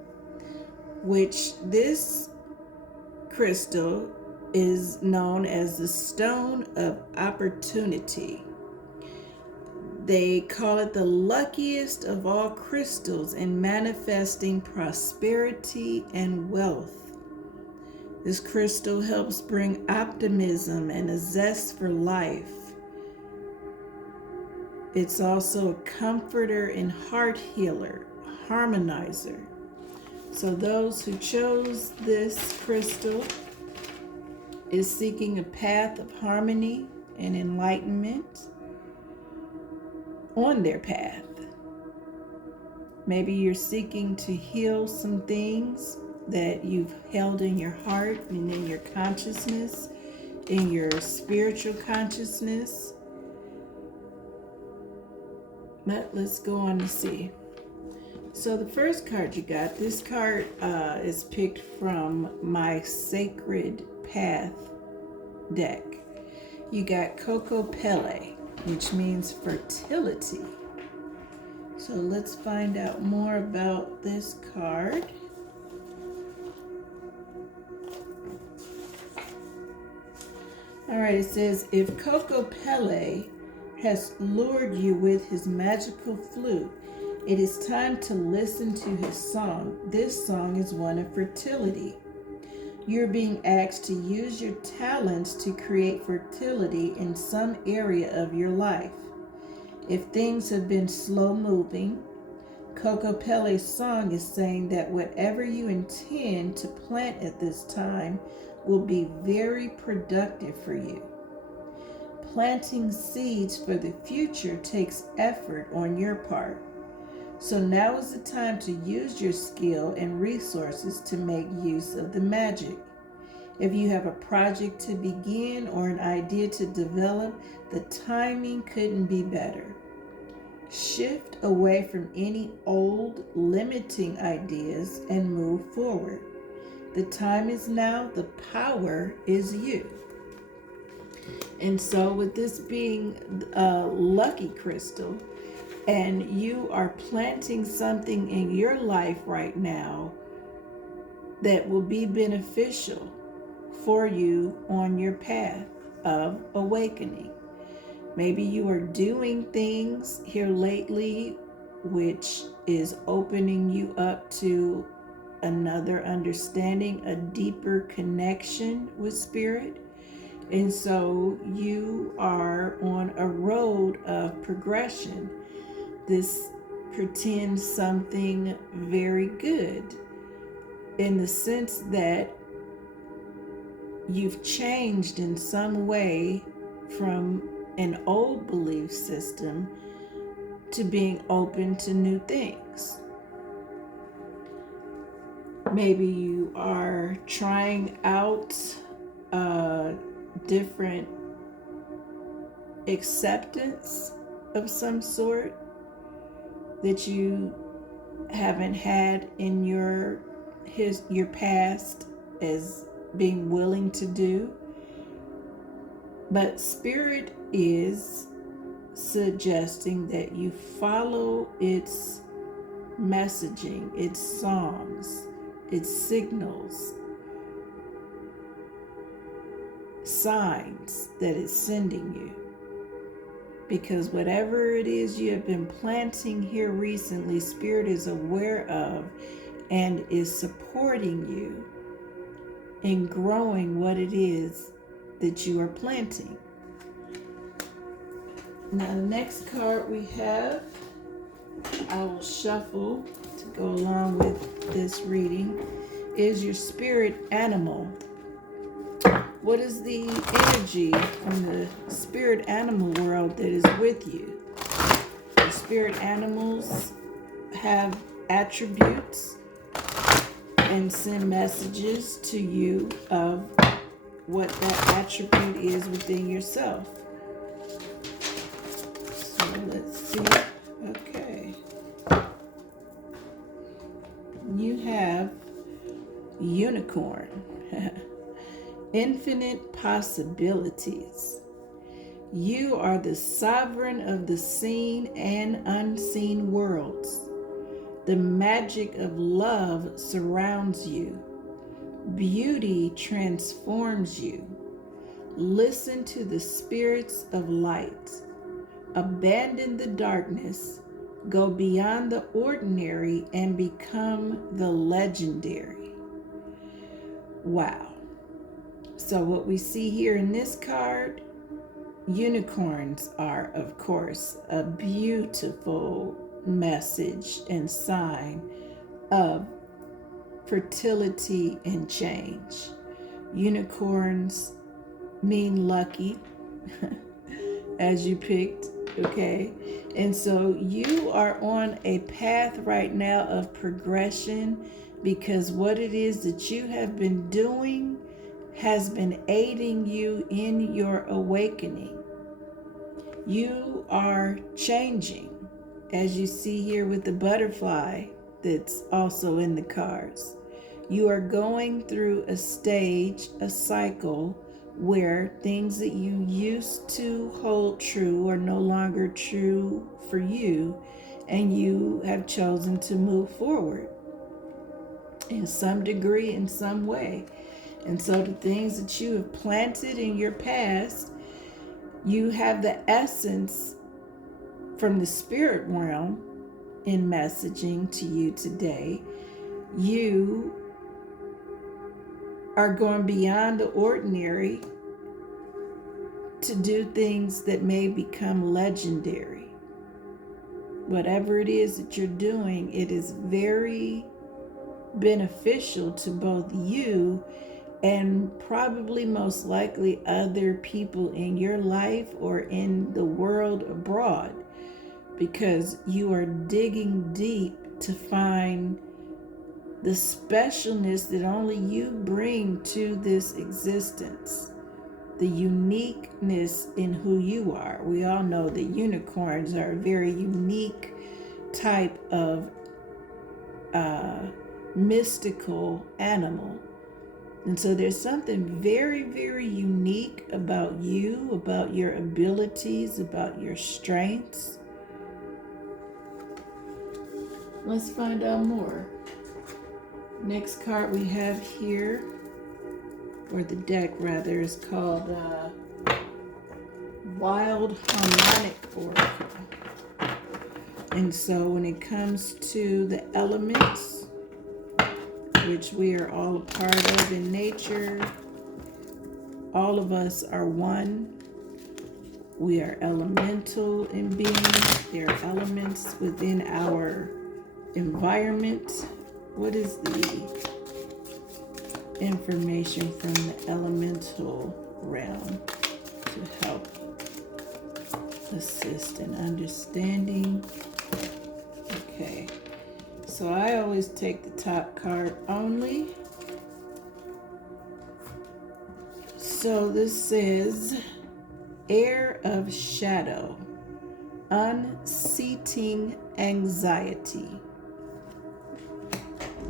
which this crystal is known as the Stone of Opportunity. They call it the luckiest of all crystals in manifesting prosperity and wealth. This crystal helps bring optimism and a zest for life. It's also a comforter and heart healer, harmonizer. So those who chose this crystal is seeking a path of harmony and enlightenment on their path. Maybe you're seeking to heal some things that you've held in your heart and in your consciousness, in your spiritual consciousness. But let's go on to see. So the first card you got, this card is picked from my Sacred Path deck. You got Coco Pele, which means fertility. So let's find out more about this card. All right, it says, if Coco Pele has lured you with his magical flute, it is time to listen to his song. This song is one of fertility. You're being asked to use your talents to create fertility in some area of your life. If things have been slow moving, Coco Pele's song is saying that whatever you intend to plant at this time will be very productive for you. Planting seeds for the future takes effort on your part. So now is the time to use your skill and resources to make use of the magic. If you have a project to begin or an idea to develop, the timing couldn't be better. Shift away from any old, limiting ideas and move forward. The time is now, the power is you. And so with this being a lucky crystal, and you are planting something in your life right now that will be beneficial for you on your path of awakening. Maybe you are doing things here lately which is opening you up to another understanding, a deeper connection with spirit. And so you are on a road of progression. This portends something very good in the sense that you've changed in some way from an old belief system to being open to new things. Maybe you are trying out different acceptance of some sort that you haven't had in your past as being willing to do. But Spirit is suggesting that you follow its messaging, its songs, its signals, signs that it's sending you. Because whatever it is you have been planting here recently, Spirit is aware of and is supporting you in growing what it is that you are planting. Now, the next card we have, I will shuffle to go along with this reading, is your spirit animal. What is the energy from the spirit animal world that is with you? The spirit animals have attributes and send messages to you of what that attribute is within yourself. So let's see. Okay. You have unicorn. Infinite possibilities. You are the sovereign of the seen and unseen worlds. The magic of love surrounds you. Beauty transforms you. Listen to the spirits of light. Abandon the darkness. Go beyond the ordinary and become the legendary. Wow. So what we see here in this card, unicorns are, of course, a beautiful message and sign of fertility and change. Unicorns mean lucky, as you picked, okay? And so you are on a path right now of progression, because what it is that you have been doing has been aiding you in your awakening. You are changing, as you see here with the butterfly that's also in the cards. You are going through a stage, a cycle, where things that you used to hold true are no longer true for you, and you have chosen to move forward in some degree, in some way. And so the things that you have planted in your past, you have the essence from the spirit realm in messaging to you today. You are going beyond the ordinary to do things that may become legendary. Whatever it is that you're doing, it is very beneficial to both you and probably most likely other people in your life or in the world abroad, because you are digging deep to find the specialness that only you bring to this existence, the uniqueness in who you are. We all know that unicorns are a very unique type of mystical animal. And so there's something very, very unique about you, about your abilities, about your strengths. Let's find out more. Next card we have here, or the deck rather, is called Wild Harmonic Oracle. And so when it comes to the elements, which we are all a part of in nature, all of us are one. We are elemental in being. There are elements within our environment. What is the information from the elemental realm to help assist in understanding? Okay, so I always take the top card only. So this says Air of Shadow, Unseating Anxiety.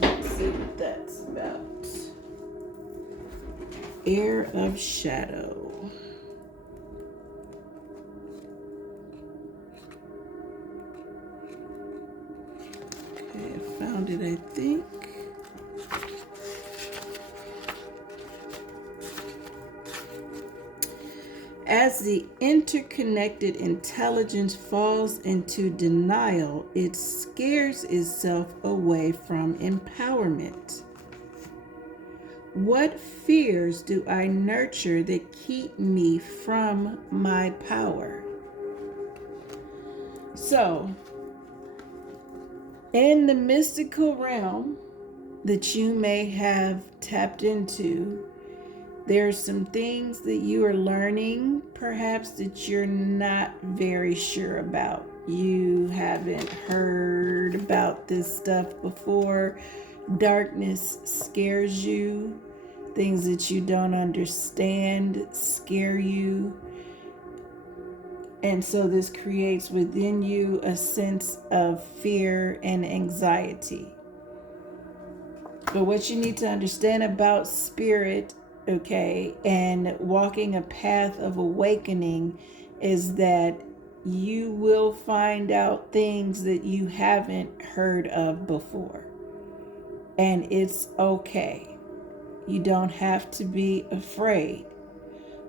Let's see what that's about. Air of Shadow. Okay, I found it, I think. As the interconnected intelligence falls into denial, it scares itself away from empowerment. What fears do I nurture that keep me from my power? So, in the mystical realm that you may have tapped into, there's some things that you are learning, perhaps, that you're not very sure about. You haven't heard about this stuff before. Darkness scares you. Things that you don't understand scare you. And so this creates within you a sense of fear and anxiety. But what you need to understand about spirit, okay, and walking a path of awakening, is that you will find out things that you haven't heard of before. And it's okay. You don't have to be afraid.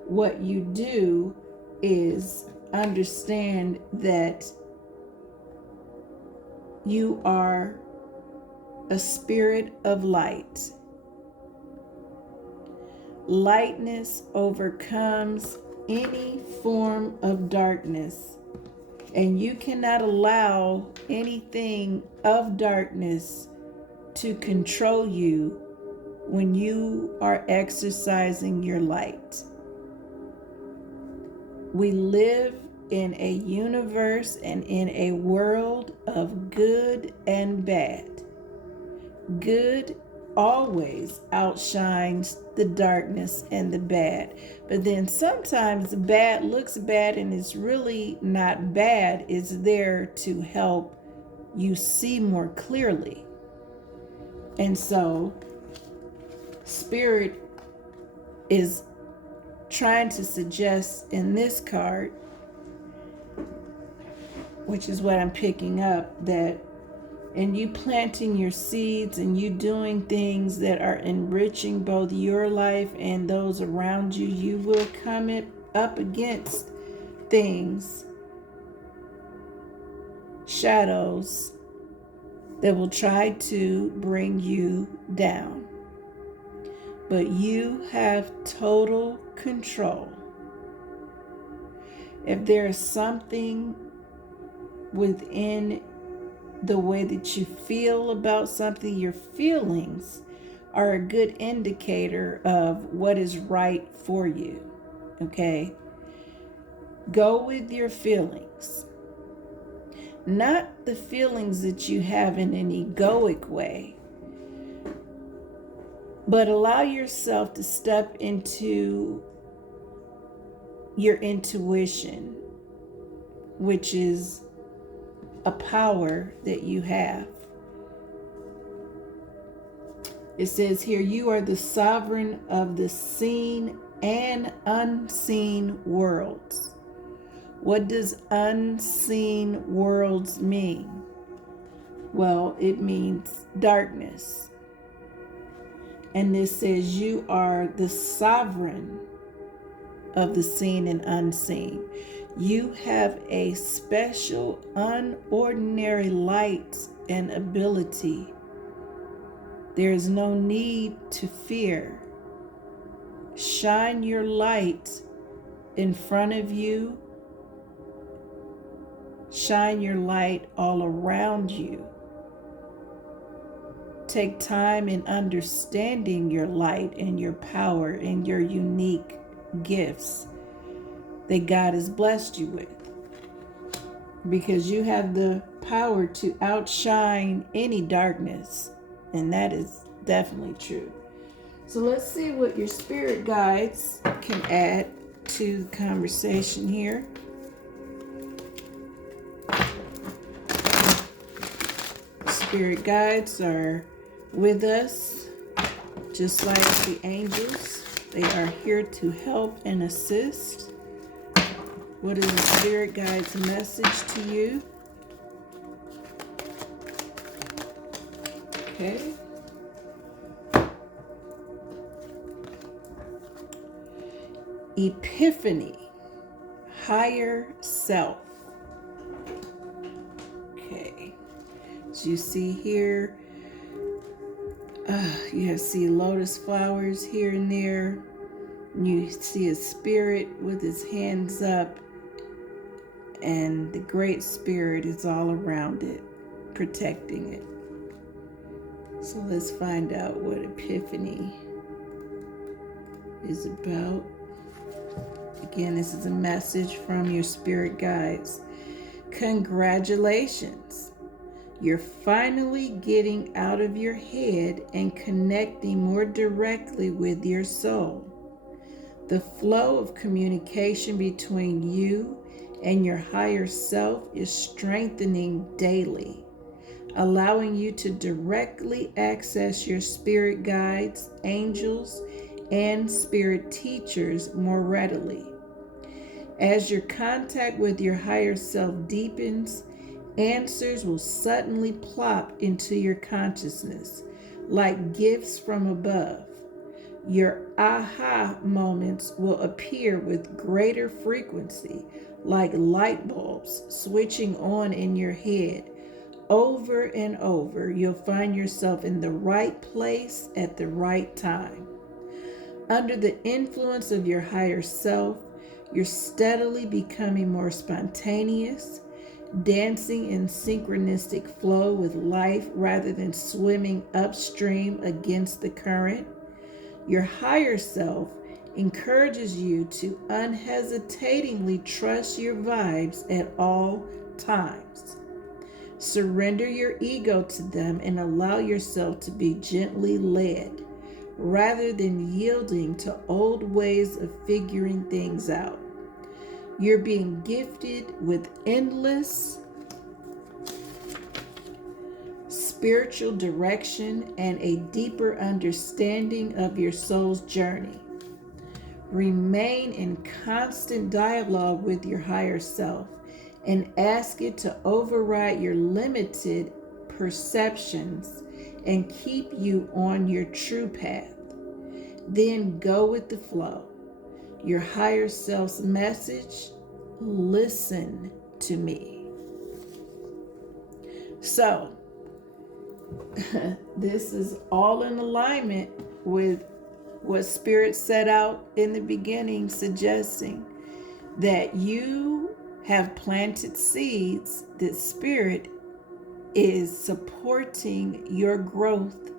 What you do is understand that you are a spirit of light. Lightness overcomes any form of darkness, and you cannot allow anything of darkness to control you when you are exercising your light. We live in a universe and in a world of good and bad. Good always outshines the darkness and the bad. But then sometimes the bad looks bad and it's really not bad. It's there to help you see more clearly. And so Spirit is trying to suggest in this card, which is what I'm picking up, that in you planting your seeds and you doing things that are enriching both your life and those around you, you will come up against things, shadows, that will try to bring you down. But you have total control. If there is something within the way that you feel about something, your feelings are a good indicator of what is right for you. Okay? Go with your feelings. Not the feelings that you have in an egoic way, but allow yourself to step into your intuition, which is a power that you have. It says here, you are the sovereign of the seen and unseen worlds. What does unseen worlds mean? Well, it means darkness. And this says you are the sovereign of the seen and unseen. You have a special, unordinary light and ability. There is no need to fear. Shine your light in front of you. Shine your light all around you. Take time in understanding your light and your power and your unique gifts that God has blessed you with, because you have the power to outshine any darkness, and that is definitely true. So let's see what your spirit guides can add to the conversation here. Spirit guides are with us, just like the angels. They are here to help and assist. What is the spirit guide's message to you? Okay. Epiphany, higher self. Okay. As you see here, you see lotus flowers here and there. You see a spirit with his hands up, and the great spirit is all around it, protecting it. So let's find out what Epiphany is about. Again, this is a message from your spirit guides. Congratulations. You're finally getting out of your head and connecting more directly with your soul. The flow of communication between you and your higher self is strengthening daily, allowing you to directly access your spirit guides, angels, and spirit teachers more readily. As your contact with your higher self deepens, answers will suddenly plop into your consciousness like gifts from above. Your aha moments will appear with greater frequency, like light bulbs switching on in your head. Over and over, you'll find yourself in the right place at the right time. Under the influence of your higher self, you're steadily becoming more spontaneous, dancing in synchronistic flow with life rather than swimming upstream against the current. Your higher self encourages you to unhesitatingly trust your vibes at all times. Surrender your ego to them and allow yourself to be gently led, rather than yielding to old ways of figuring things out. You're being gifted with endless spiritual direction and a deeper understanding of your soul's journey. Remain in constant dialogue with your higher self and ask it to override your limited perceptions and keep you on your true path. Then go with the flow. Your higher self's message: listen to me. So, this is all in alignment with what Spirit set out in the beginning, suggesting that you have planted seeds that Spirit is supporting your growth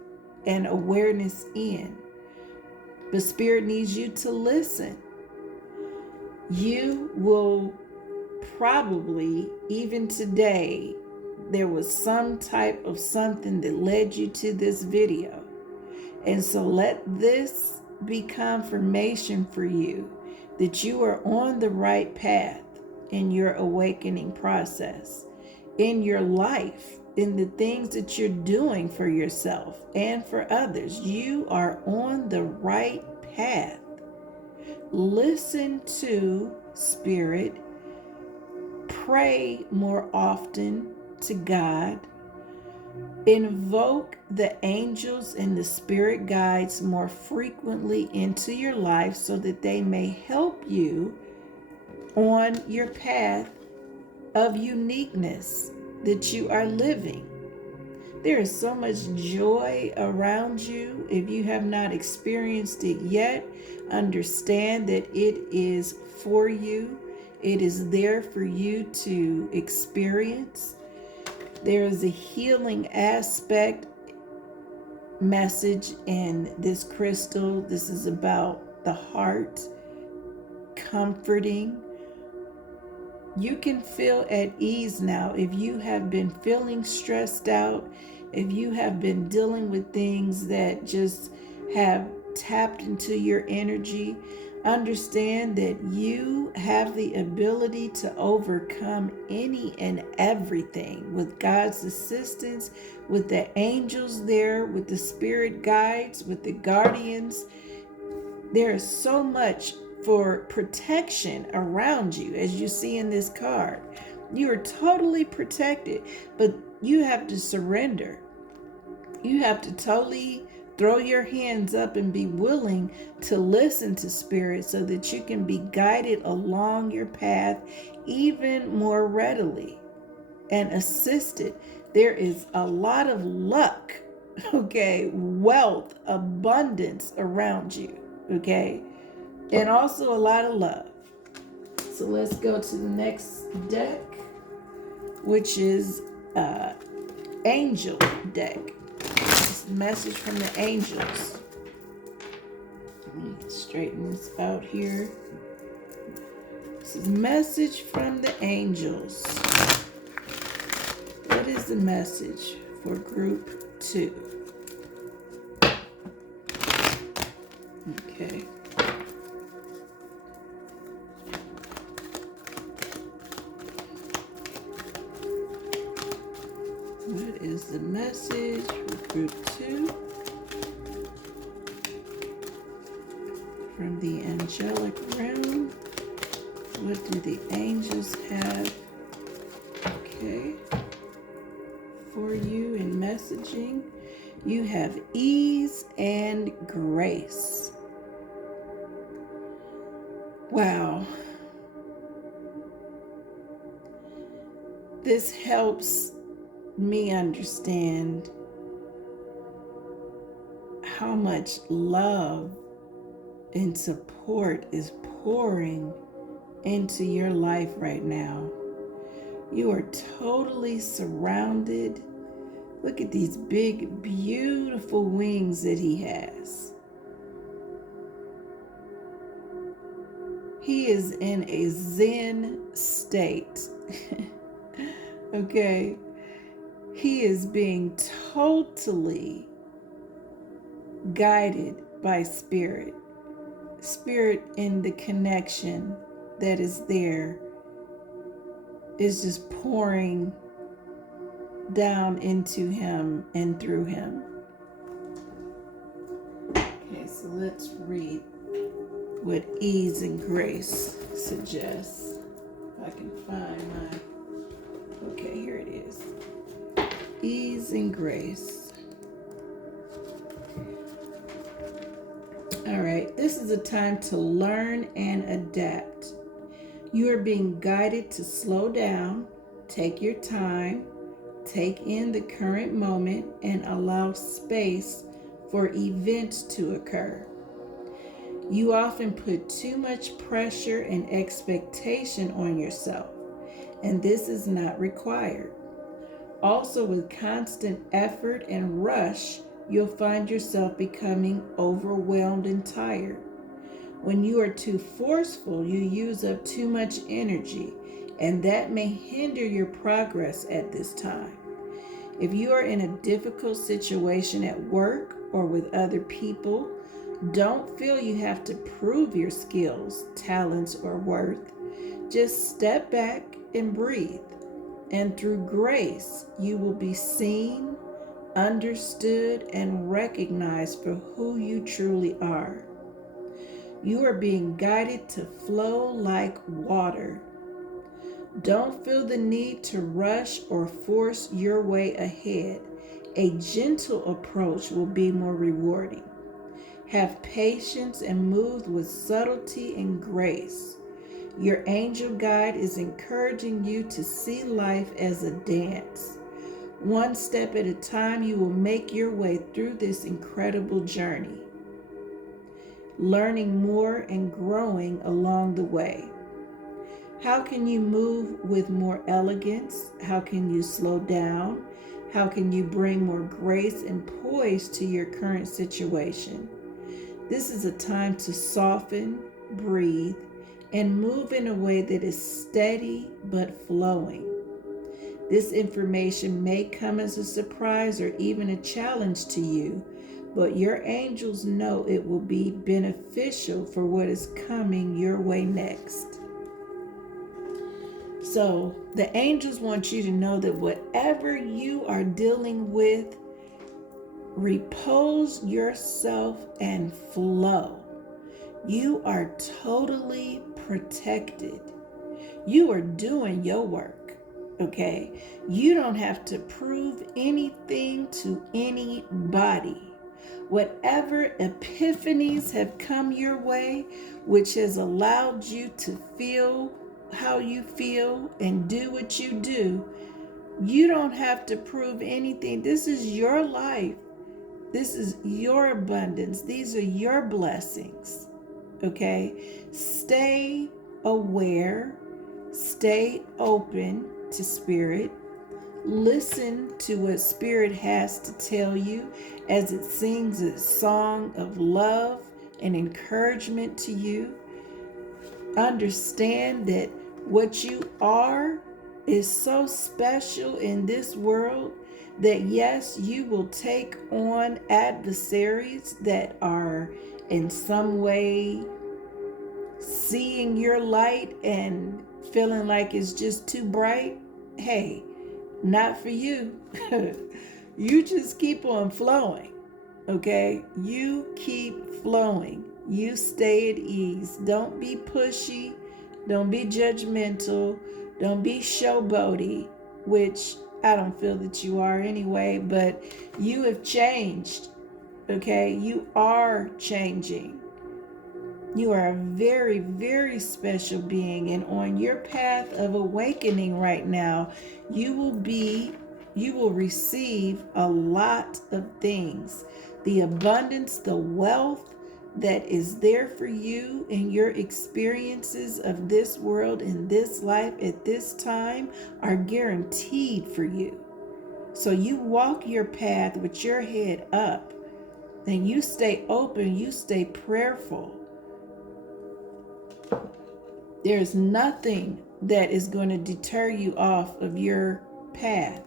and awareness in. But Spirit needs you to listen. You will probably, even today, there was some type of something that led you to this video. And so let this be confirmation for you that you are on the right path in your awakening process, in your life, in the things that you're doing for yourself and for others. You are on the right path. Listen to Spirit. Pray more often to God. Invoke the angels and the spirit guides more frequently into your life so that they may help you on your path of uniqueness that you are living. There is so much joy around you. If you have not experienced it yet, understand that it is for you. It is there for you to experience. There is a healing aspect message in this crystal. This is about the heart, comforting. You can feel at ease now. If you have been feeling stressed out, if you have been dealing with things that just have tapped into your energy, understand that you have the ability to overcome any and everything with God's assistance, with the angels there, with the spirit guides, with the guardians. There is so much for protection around you, as you see in this card. You are totally protected, but you have to surrender. You have to totally throw your hands up and be willing to listen to Spirit so that you can be guided along your path even more readily and assisted. There is a lot of luck, okay, wealth, abundance around you, okay, and also a lot of love. So let's go to the next deck, which is Angel deck. Message from the angels. Let me straighten this out here. This is message from the angels. What is the message for group 2? Okay. What is the message for group 2 from the angelic realm? What do the angels have, okay, for you in messaging? You have ease and grace. Wow. This helps me understand how much love and support is pouring into your life right now. You are totally surrounded. Look at these big, beautiful wings that he has. He is in a Zen state. Okay. He is being totally guided by Spirit. Spirit in the connection that is there is just pouring down into him and through him. Okay, so let's read what ease and grace suggests. If I can find my, okay, here it is. Ease and grace. All right, this is a time to learn and adapt. You are being guided to slow down, take your time, take in the current moment, and allow space for events to occur. You often put too much pressure and expectation on yourself, and this is not required. Also, with constant effort and rush, you'll find yourself becoming overwhelmed and tired. When you are too forceful, you use up too much energy, and that may hinder your progress at this time. If you are in a difficult situation at work or with other people, don't feel you have to prove your skills, talents, or worth. Just step back and breathe. And through grace, you will be seen, understood, and recognized for who you truly are. You are being guided to flow like water. Don't feel the need to rush or force your way ahead. A gentle approach will be more rewarding. Have patience and move with subtlety and grace. Your angel guide is encouraging you to see life as a dance. One step at a time, you will make your way through this incredible journey, learning more and growing along the way. How can you move with more elegance? How can you slow down? How can you bring more grace and poise to your current situation? This is a time to soften, breathe, and move in a way that is steady but flowing. This information may come as a surprise or even a challenge to you, but your angels know it will be beneficial for what is coming your way next. So the angels want you to know that whatever you are dealing with, repose yourself and flow. You are totally protected. You are doing your work, okay? You don't have to prove anything to anybody. Whatever epiphanies have come your way, which has allowed you to feel how you feel and do what you do, you don't have to prove anything. This is your life. This is your abundance. These are your blessings. Okay? Stay aware. Stay open to Spirit. Listen to what Spirit has to tell you as it sings its song of love and encouragement to you. Understand that what you are is so special in this world that yes, you will take on adversaries that are in some way seeing your light and feeling like it's just too bright. Hey, not for you. You just keep on flowing, okay? You keep flowing. You stay at ease. Don't be pushy. Don't be judgmental. Don't be showboaty, which I don't feel that you are anyway, but you have changed, okay? You are changing. You are a very, very special being, and on your path of awakening right now, you will receive a lot of things. The abundance, the wealth that is there for you in your experiences of this world and this life at this time are guaranteed for you. So you walk your path with your head up, and you stay open, you stay prayerful. There's nothing that is going to deter you off of your path.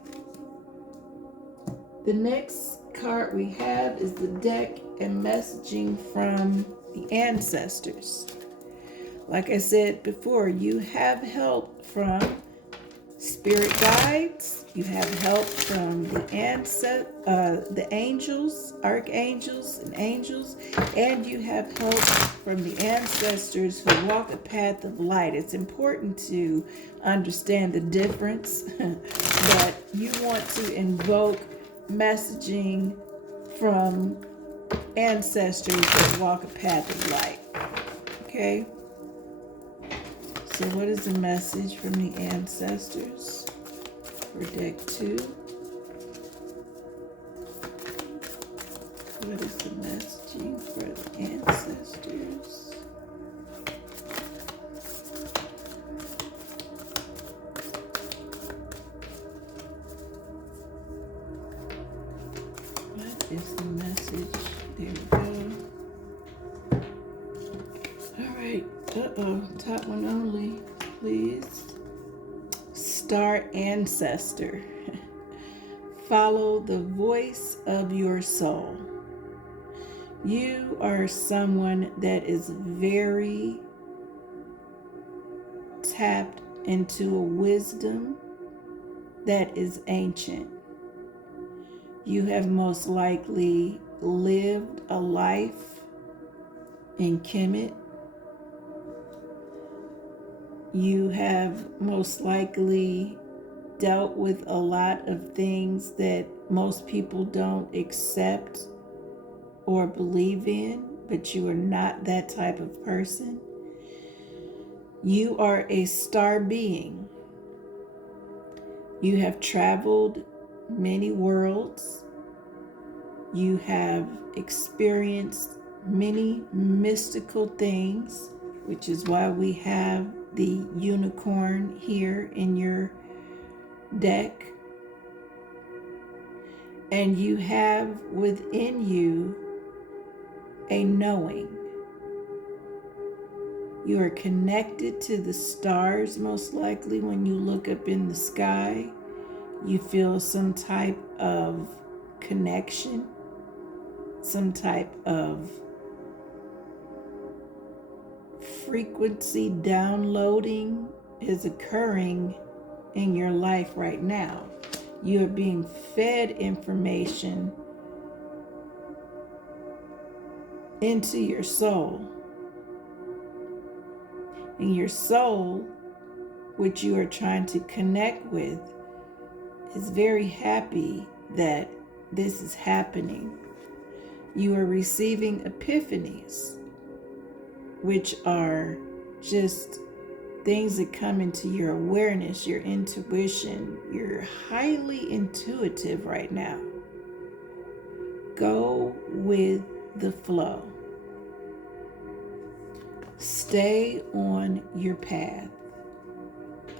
The next card we have is the deck and messaging from the ancestors. Like I said before, you have help from spirit guides. You have help from the angels, archangels, and angels, and you have help from the ancestors who walk a path of light. It's important to understand the difference, but you want to invoke messaging from ancestors that walk a path of light. Okay? So what is the message from the ancestors for deck 2? What is the messaging for the ancestors? What is the message? There we go. All right. Top one only, please. Star Ancestor. Follow the voice of your soul. You are someone that is very tapped into a wisdom that is ancient. You have most likely lived a life in Kemet. You have most likely dealt with a lot of things that most people don't accept or believe in, but you are not that type of person. You are a star being. You have traveled many worlds. You have experienced many mystical things, which is why we have the unicorn here in your deck. And you have within you a knowing. You are connected to the stars, most likely. When you look up in the sky, you feel some type of connection, some type of frequency downloading is occurring in your life right now. You are being fed information into your soul. And your soul, which you are trying to connect with, is very happy that this is happening. You are receiving epiphanies, which are just things that come into your awareness, your intuition. You're highly intuitive right now. Go with the flow. Stay on your path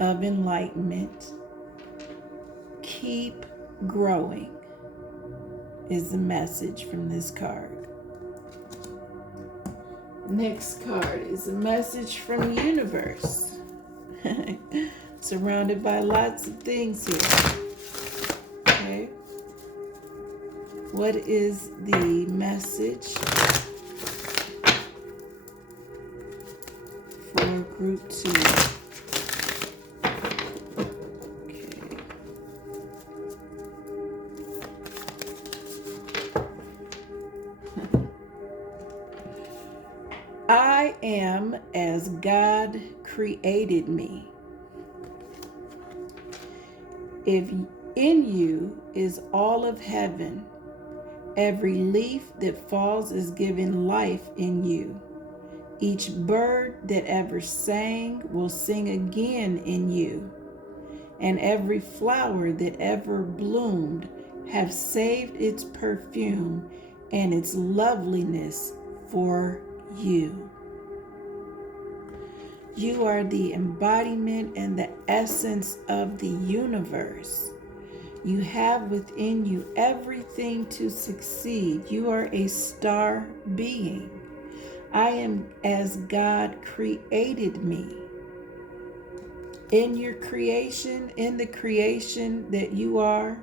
of enlightenment. Keep growing is the message from this card. Next card is a message from the universe. Surrounded by lots of things here. Okay. What is the message for group 2? Okay. I am as God created me. If in you is all of heaven, every leaf that falls is given life in you. Each bird that ever sang will sing again in you. And every flower that ever bloomed have saved its perfume and its loveliness for you. You are the embodiment and the essence of the universe. You have within you everything to succeed. You are a star being. I am as God created me. In your creation, in the creation that you are,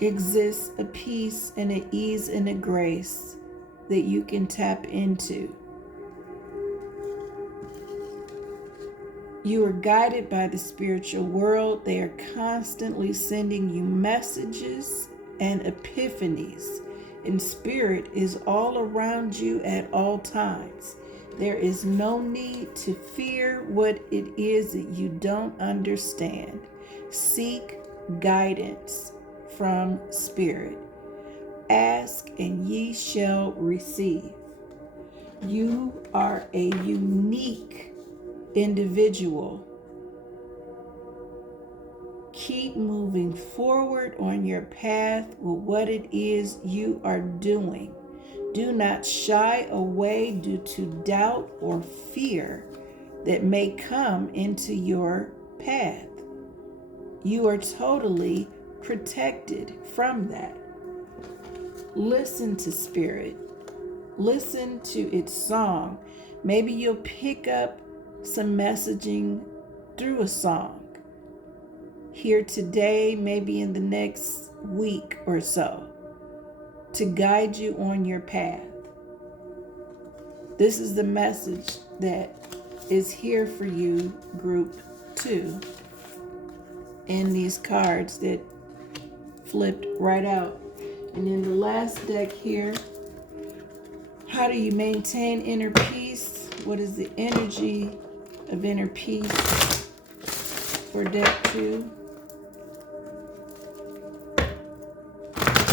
exists a peace and an ease and a grace that you can tap into. You are guided by the spiritual world. They are constantly sending you messages and epiphanies. And spirit is all around you at all times. There is no need to fear what it is that you don't understand. Seek guidance from spirit. Ask and ye shall receive. You are a unique individual. Keep moving forward on your path with what it is you are doing. Do not shy away due to doubt or fear that may come into your path. You are totally protected from that. Listen to spirit. Listen to its song. Maybe you'll pick up some messaging through a song here today, maybe in the next week or so, to guide you on your path. This is the message that is here for you, group 2, in these cards that flipped right out. And in the last deck here, how do you maintain inner peace? What is the energy of inner peace for deck 2?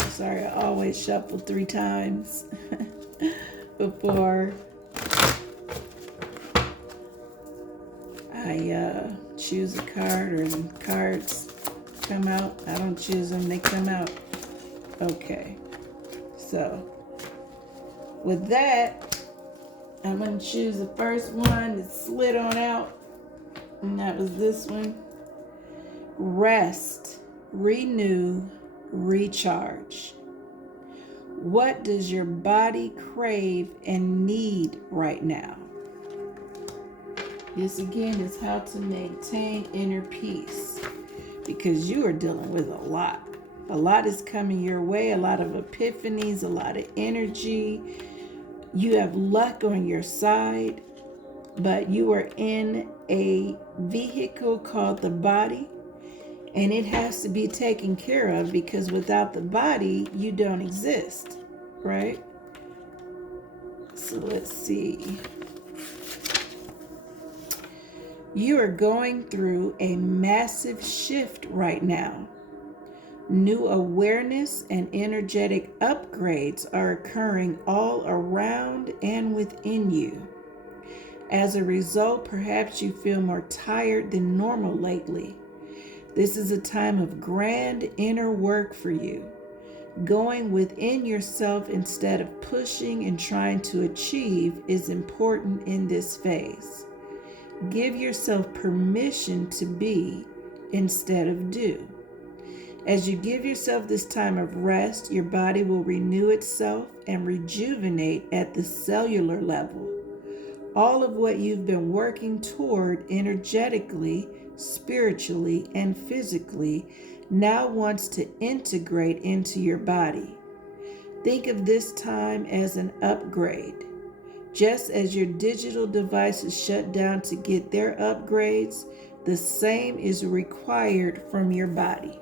Sorry, I always shuffle 3 times before I choose a card, or the cards come out. I don't choose them, they come out. Okay, so with that, I'm going to choose the first one that slid on out, and that was this one. Rest, renew, recharge. What does your body crave and need right now? This again is how to maintain inner peace, because you are dealing with a lot. A lot is coming your way, a lot of epiphanies, a lot of energy. You have luck on your side, but you are in a vehicle called the body, and it has to be taken care of, because without the body, you don't exist, right? So let's see. You are going through a massive shift right now. New awareness and energetic upgrades are occurring all around and within you. As a result, perhaps you feel more tired than normal lately. This is a time of grand inner work for you. Going within yourself instead of pushing and trying to achieve is important in this phase. Give yourself permission to be instead of do. As you give yourself this time of rest, your body will renew itself and rejuvenate at the cellular level. All of what you've been working toward energetically, spiritually, and physically now wants to integrate into your body. Think of this time as an upgrade. Just as your digital devices shut down to get their upgrades, the same is required from your body.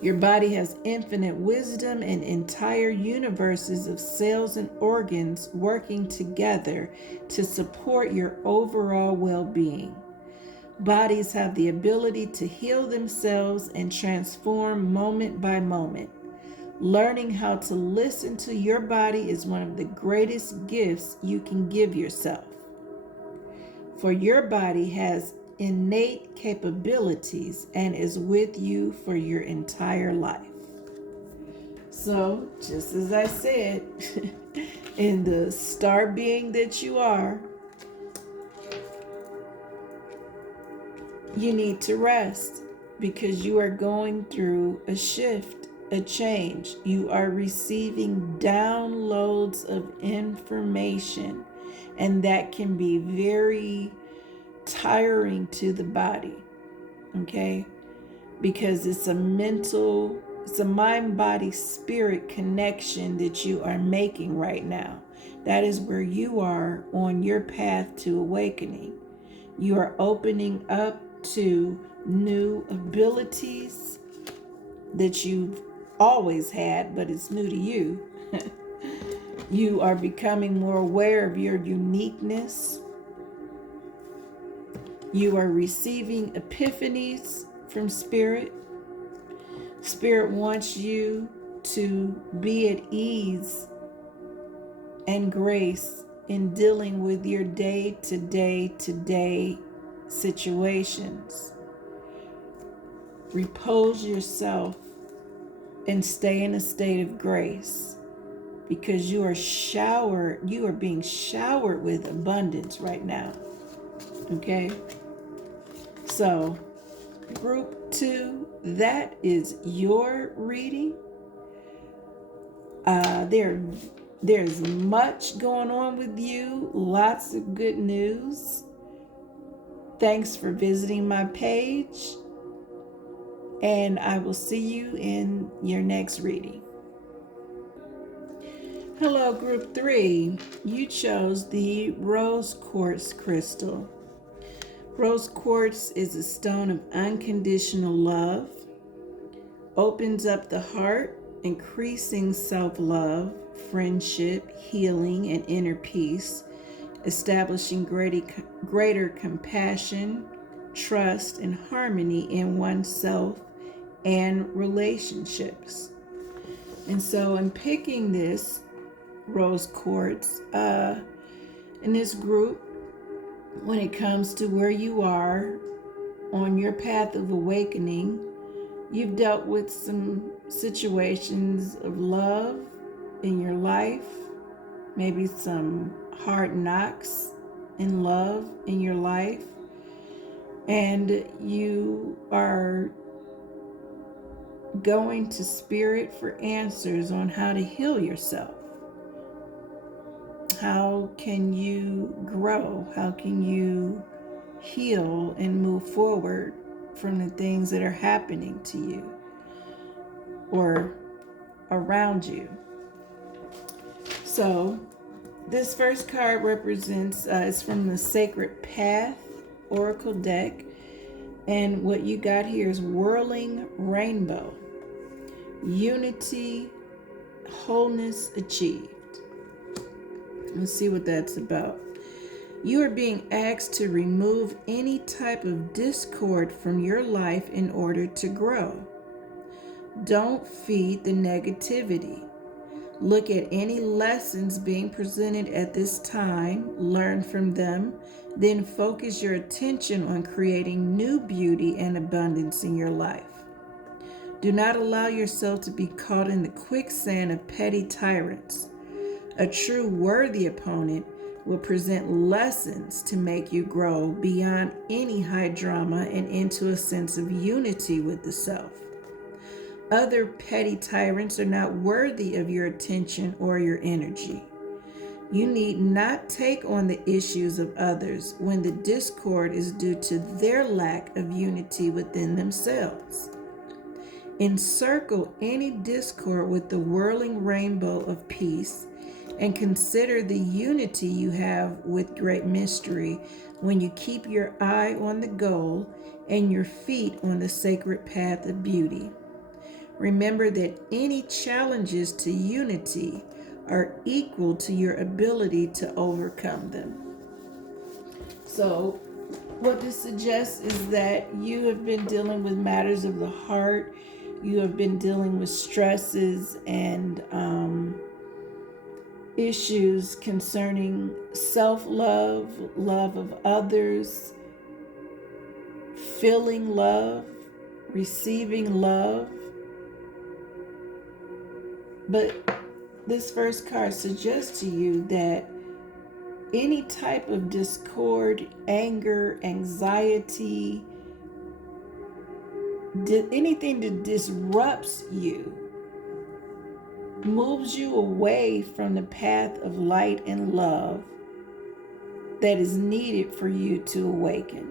Your body has infinite wisdom and entire universes of cells and organs working together to support your overall well-being. Bodies have the ability to heal themselves and transform moment by moment. Learning how to listen to your body is one of the greatest gifts you can give yourself. For your body has innate capabilities and is with you for your entire life. So, just as I said, in the star being that you are, you need to rest, because you are going through a shift, a change. You are receiving downloads of information, and that can be very tiring to the body, okay? Because it's a mind, body, spirit connection that you are making right now. That is where you are on your path to awakening. You are opening up to new abilities that you've always had, but it's new to you. You are becoming more aware of your uniqueness. You are receiving epiphanies from Spirit. Spirit wants you to be at ease and grace in dealing with your day-to-day situations. Repose yourself and stay in a state of grace, because you are being showered with abundance right now. Okay? So, group 2, that is your reading. There's much going on with you, lots of good news. Thanks for visiting my page, and I will see you in your next reading. Hello, group 3. You chose the rose quartz crystal. Rose quartz is a stone of unconditional love, opens up the heart, increasing self-love, friendship, healing, and inner peace, establishing greater compassion, trust, and harmony in oneself and relationships. And so I'm picking this rose quartz in this group when it comes to where you are on your path of awakening. You've dealt with some situations of love in your life, maybe some hard knocks in love in your life, and you are going to Spirit for answers on how to heal yourself. How can you grow? How can you heal and move forward from the things that are happening to you or around you? So this first card represents, it's from the Sacred Path Oracle deck. And what you got here is Whirling Rainbow. Unity, wholeness achieved. Let's see what that's about. You are being asked to remove any type of discord from your life in order to grow. Don't feed the negativity. Look at any lessons being presented at this time, learn from them, then focus your attention on creating new beauty and abundance in your life. Do not allow yourself to be caught in the quicksand of petty tyrants. A true worthy opponent will present lessons to make you grow beyond any high drama and into a sense of unity with the self. Other petty tyrants are not worthy of your attention or your energy. You need not take on the issues of others when the discord is due to their lack of unity within themselves. Encircle any discord with the whirling rainbow of peace and consider the unity you have with great mystery when you keep your eye on the goal and your feet on the sacred path of beauty. Remember that any challenges to unity are equal to your ability to overcome them. So, what this suggests is that you have been dealing with matters of the heart. You have been dealing with stresses and issues concerning self-love, love of others, feeling love, receiving love. But this first card suggests to you that any type of discord, anger, anxiety, anything that disrupts you, moves you away from the path of light and love that is needed for you to awaken.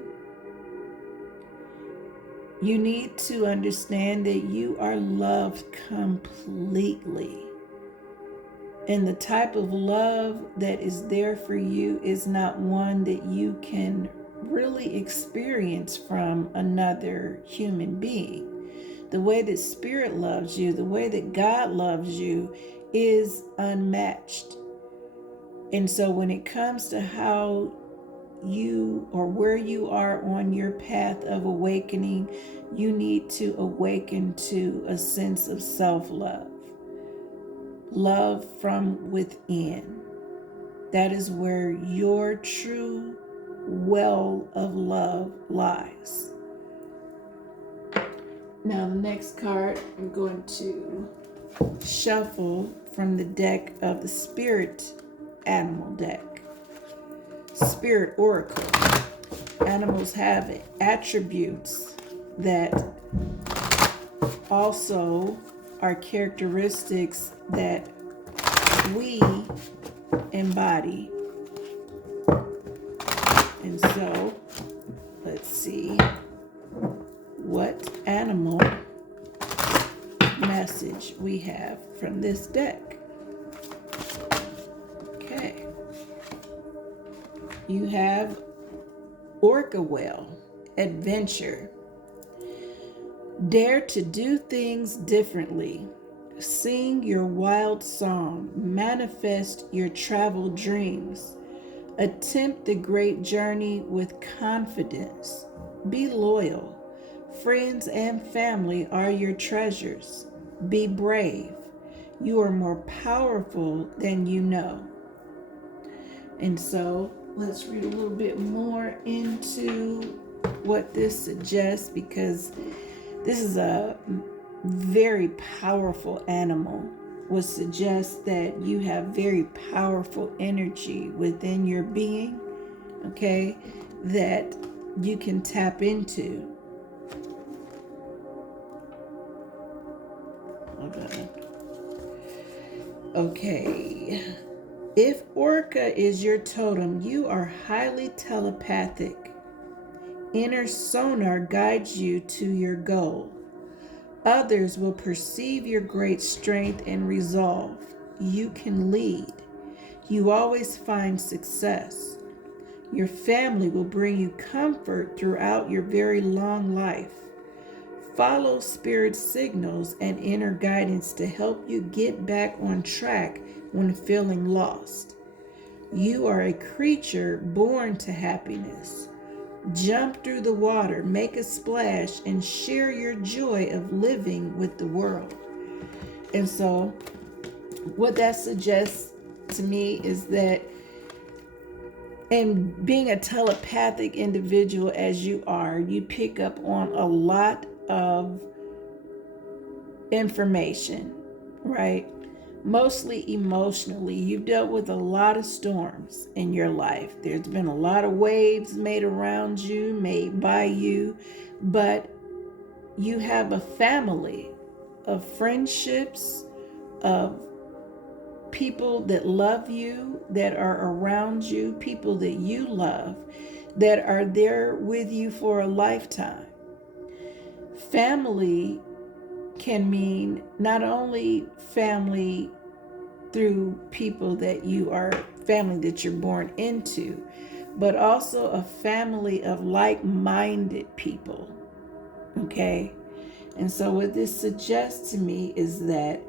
You need to understand that you are loved completely. And the type of love that is there for you is not one that you can really experience from another human being. The way that Spirit loves you, the way that God loves you is unmatched. And so when it comes to how you or where you are on your path of awakening, you need to awaken to a sense of self-love, love from within. That is where your true well of love lies. Now, the next card I'm going to shuffle from the deck of the Spirit Animal deck. Spirit Oracle. Animals have attributes that also are characteristics that we embody. And so, let's see what animal message we have from this deck. Okay. You have Orca Whale, Adventure. Dare to do things differently. Sing your wild song. Manifest your travel dreams. Attempt the great journey with confidence. Be loyal. Friends and family are your treasures. Be brave. You are more powerful than you know. And so let's read a little bit more into what this suggests, because this is a very powerful animal. Would suggest that you have very powerful energy within your being, okay, that you can tap into. Okay. If Orca is your totem, you are highly telepathic. Inner sonar guides you to your goal. Others will perceive your great strength and resolve. You can lead. You always find success. Your family will bring you comfort throughout your very long life. Follow spirit signals and inner guidance to help you get back on track when feeling lost. You are a creature born to happiness. Jump through the water, make a splash, and share your joy of living with the world. And so, what that suggests to me is that, and being a telepathic individual as you are, you pick up on a lot of information, right? Mostly emotionally. You've dealt with a lot of storms in your life. There's been a lot of waves made around you, made by you, but you have a family of friendships, of people that love you, that are around you, people that you love, that are there with you for a lifetime. Family can mean not only family through people that you are, family that you're born into, but also a family of like-minded people, okay? And so what this suggests to me is that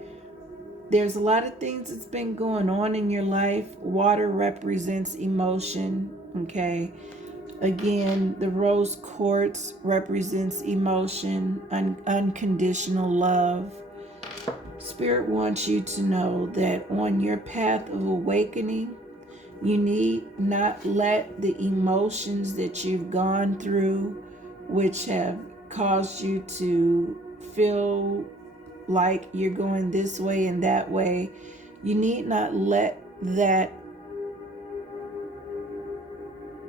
there's a lot of things that's been going on in your life. Water represents emotion, okay? Again, the rose quartz represents emotion, unconditional love. Spirit wants you to know that on your path of awakening, you need not let the emotions that you've gone through, which have caused you to feel like you're going this way and that way, you need not let that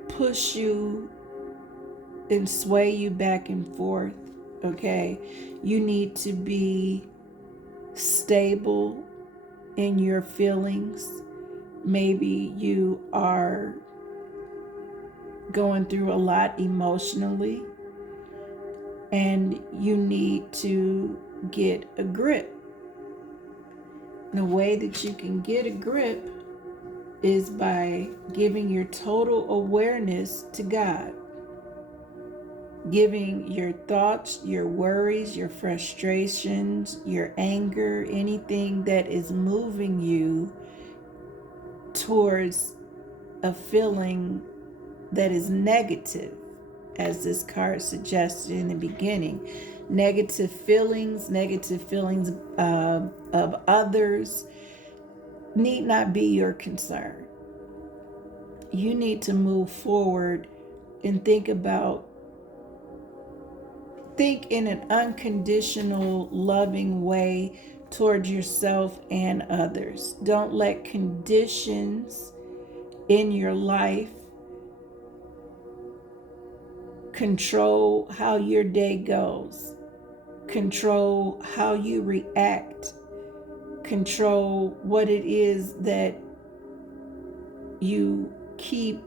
push you and sway you back and forth, okay? You need to be stable in your feelings. Maybe you are going through a lot emotionally, and you need to get a grip. And the way that you can get a grip is by giving your total awareness to God. giving your thoughts, your worries, your frustrations, your anger, anything that is moving you towards a feeling that is negative, as this card suggested in the beginning. Negative feelings of others need not be your concern. You need to move forward and think in an unconditional, loving way towards yourself and others. Don't let conditions in your life control how your day goes, control how you react, control what it is that you keep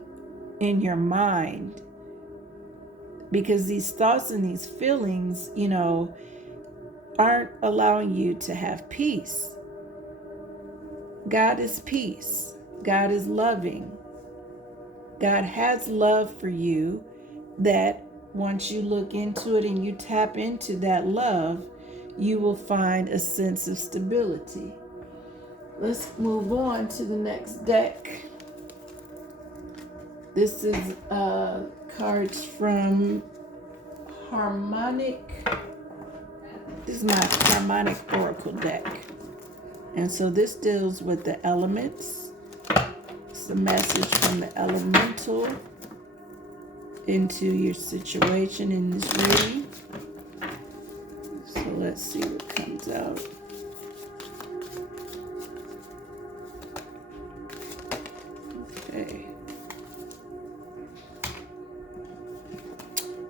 in your mind. Because these thoughts and these feelings, aren't allowing you to have peace. God is peace. God is loving. God has love for you that once you look into it and you tap into that love, you will find a sense of stability. Let's move on to the next deck. This is cards from Harmonic. This is my Harmonic Oracle deck. And so this deals with the elements. It's a message from the elemental into your situation in this reading. So let's see what comes out. Okay.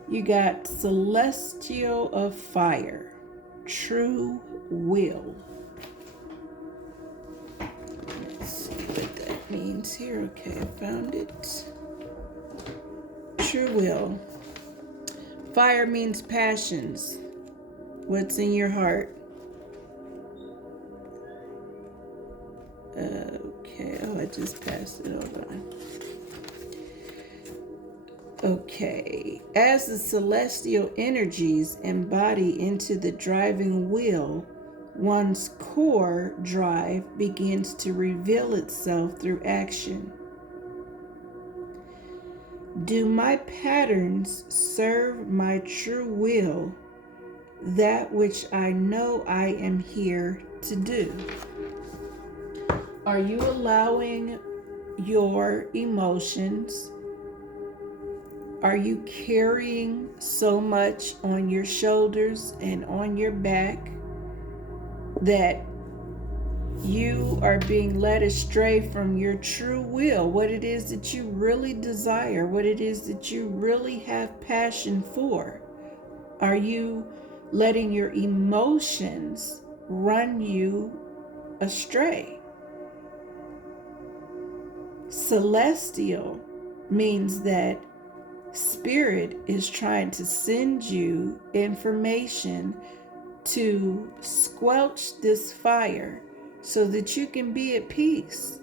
You got Celestial of Fire, True Will. Let's see what that means here. Okay, I found it. True Will. Fire means passions. What's in your heart? Okay, I just passed it. Hold on. Okay, as the celestial energies embody into the driving wheel, one's core drive begins to reveal itself through action. Do my patterns serve my true will, that which I know I am here to do? Are you allowing your emotions? Are you carrying so much on your shoulders and on your back that you are being led astray from your true will, what it is that you really desire, what it is that you really have passion for? Are you letting your emotions run you astray? Celestial means that Spirit is trying to send you information to squelch this fire so that you can be at peace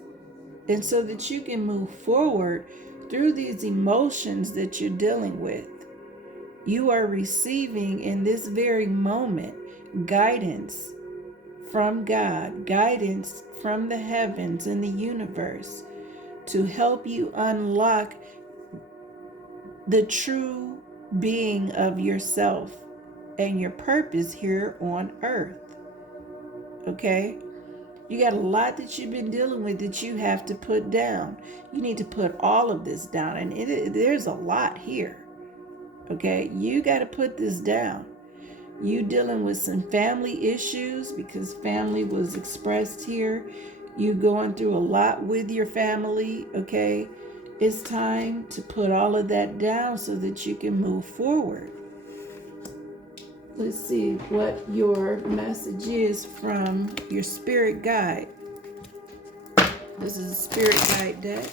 and so that you can move forward through these emotions that you're dealing with. You are receiving in this very moment guidance from God, guidance from the heavens and the universe to help you unlock the true being of yourself and your purpose here on earth. Okay? You got a lot that you've been dealing with that you have to put down. You need to put all of this down, and there's a lot here. Okay? You got to put this down. You dealing with some family issues because family was expressed here. You going through a lot with your family, okay? It's time to put all of that down so that you can move forward. Let's see what your message is from your spirit guide. This is a spirit guide deck.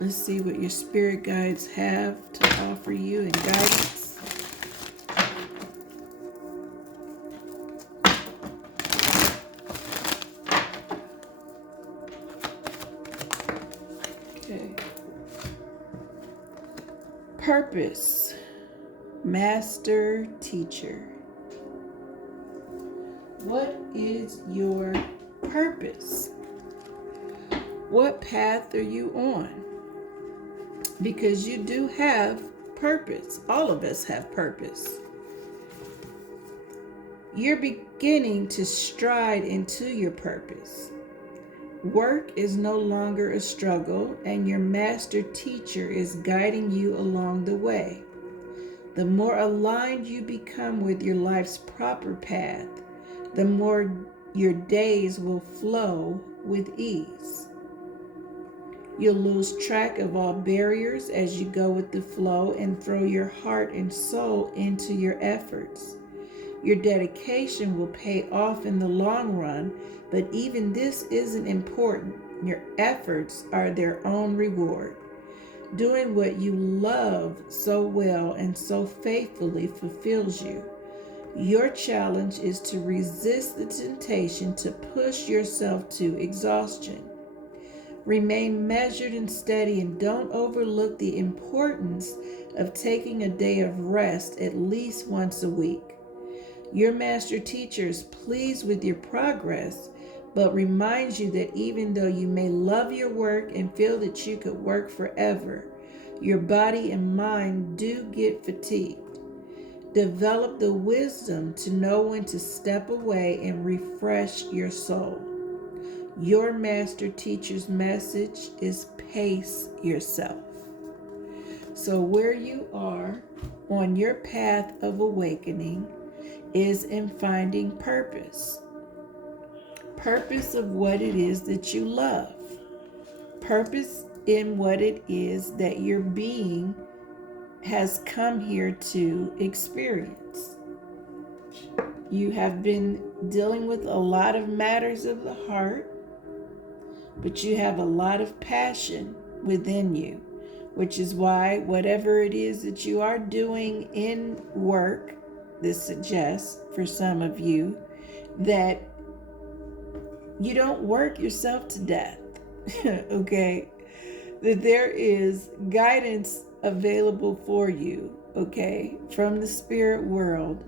Let's see what your spirit guides have to offer you in guidance. Okay. Purpose. Master Teacher. What is your purpose? What path are you on? Because you do have purpose. All of us have purpose. You're beginning to stride into your purpose. Work is no longer a struggle, and your master teacher is guiding you along the way. The more aligned you become with your life's proper path, the more your days will flow with ease. You'll lose track of all barriers as you go with the flow and throw your heart and soul into your efforts. Your dedication will pay off in the long run, but even this isn't important. Your efforts are their own reward. Doing what you love so well and so faithfully fulfills you. Your challenge is to resist the temptation to push yourself to exhaustion. Remain measured and steady, and don't overlook the importance of taking a day of rest at least once a week. Your master teacher is pleased with your progress, but reminds you that even though you may love your work and feel that you could work forever, your body and mind do get fatigued. Develop the wisdom to know when to step away and refresh your soul. Your master teacher's message is pace yourself. So where you are on your path of awakening is in finding purpose. Purpose of what it is that you love. Purpose in what it is that your being has come here to experience. You have been dealing with a lot of matters of the heart, but you have a lot of passion within you, which is why whatever it is that you are doing in work, this suggests for some of you that you don't work yourself to death, okay? That there is guidance available for you, okay, from the spirit world,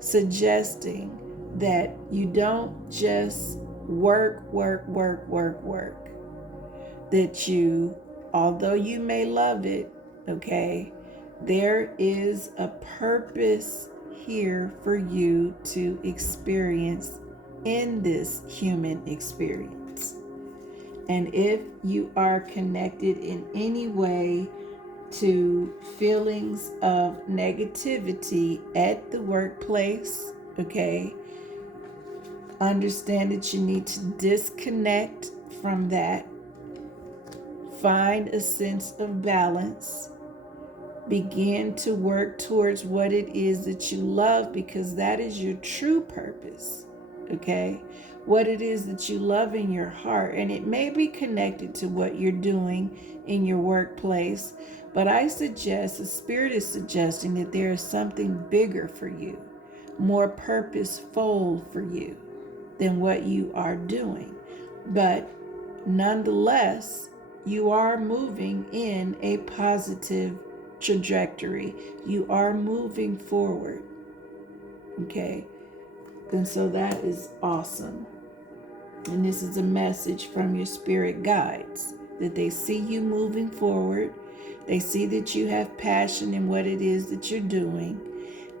suggesting that you don't just work. That you, although you may love it, okay, there is a purpose here for you to experience in this human experience. And if you are connected in any way to feelings of negativity at the workplace, okay, understand that you need to disconnect from that. Find a sense of balance. Begin to work towards what it is that you love, because that is your true purpose, okay? What it is that you love in your heart, and it may be connected to what you're doing in your workplace, but I suggest, the Spirit is suggesting that there is something bigger for you, more purposeful for you than what you are doing. But nonetheless, you are moving in a positive trajectory. You are moving forward, okay? And so that is awesome. And this is a message from your spirit guides, that they see you moving forward. They see that you have passion in what it is that you're doing,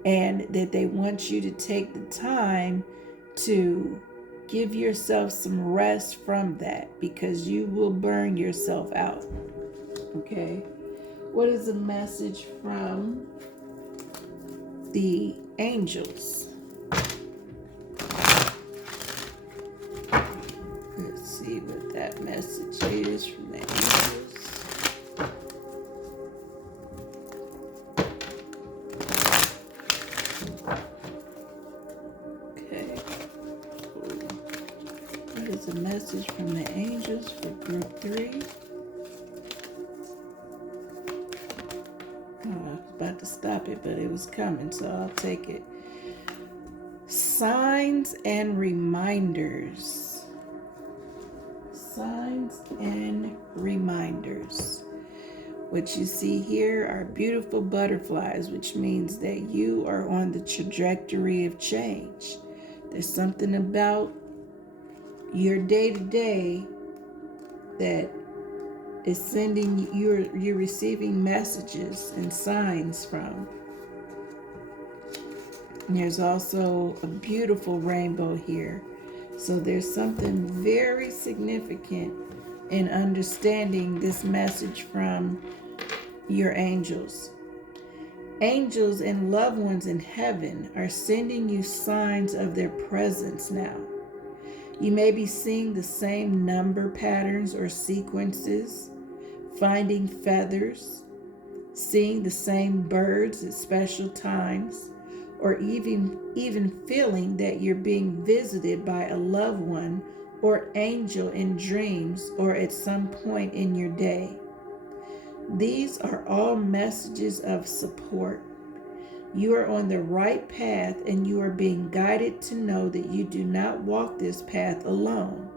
and that they want you to take the time to give yourself some rest from that, because you will burn yourself out, okay? What is a message from the angels? Let's see what that message is from the angels. Okay. What is a message from the angels for group 3? Oh, I was about to stop it, but it was coming, so I'll take it. Signs and reminders. Signs and reminders. What you see here are beautiful butterflies, which means that you are on the trajectory of change. There's something about your day-to-day that is sending you're receiving messages and signs from. And there's also a beautiful rainbow here. So there's something very significant in understanding this message from your angels. Angels and loved ones in heaven are sending you signs of their presence now. You may be seeing the same number patterns or sequences, finding feathers, seeing the same birds at special times, or even feeling that you're being visited by a loved one or angel in dreams or at some point in your day. These are all messages of support. You are on the right path, and you are being guided to know that you do not walk this path alone.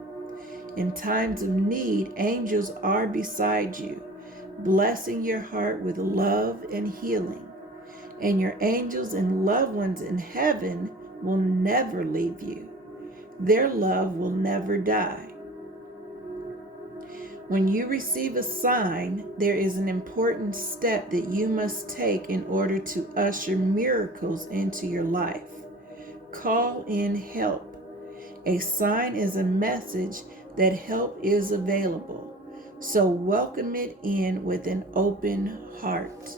In times of need, angels are beside you, blessing your heart with love and healing. And your angels and loved ones in heaven will never leave you. Their love will never die. When you receive a sign, there is an important step that you must take in order to usher miracles into your life. Call in help. A sign is a message that help is available. So welcome it in with an open heart.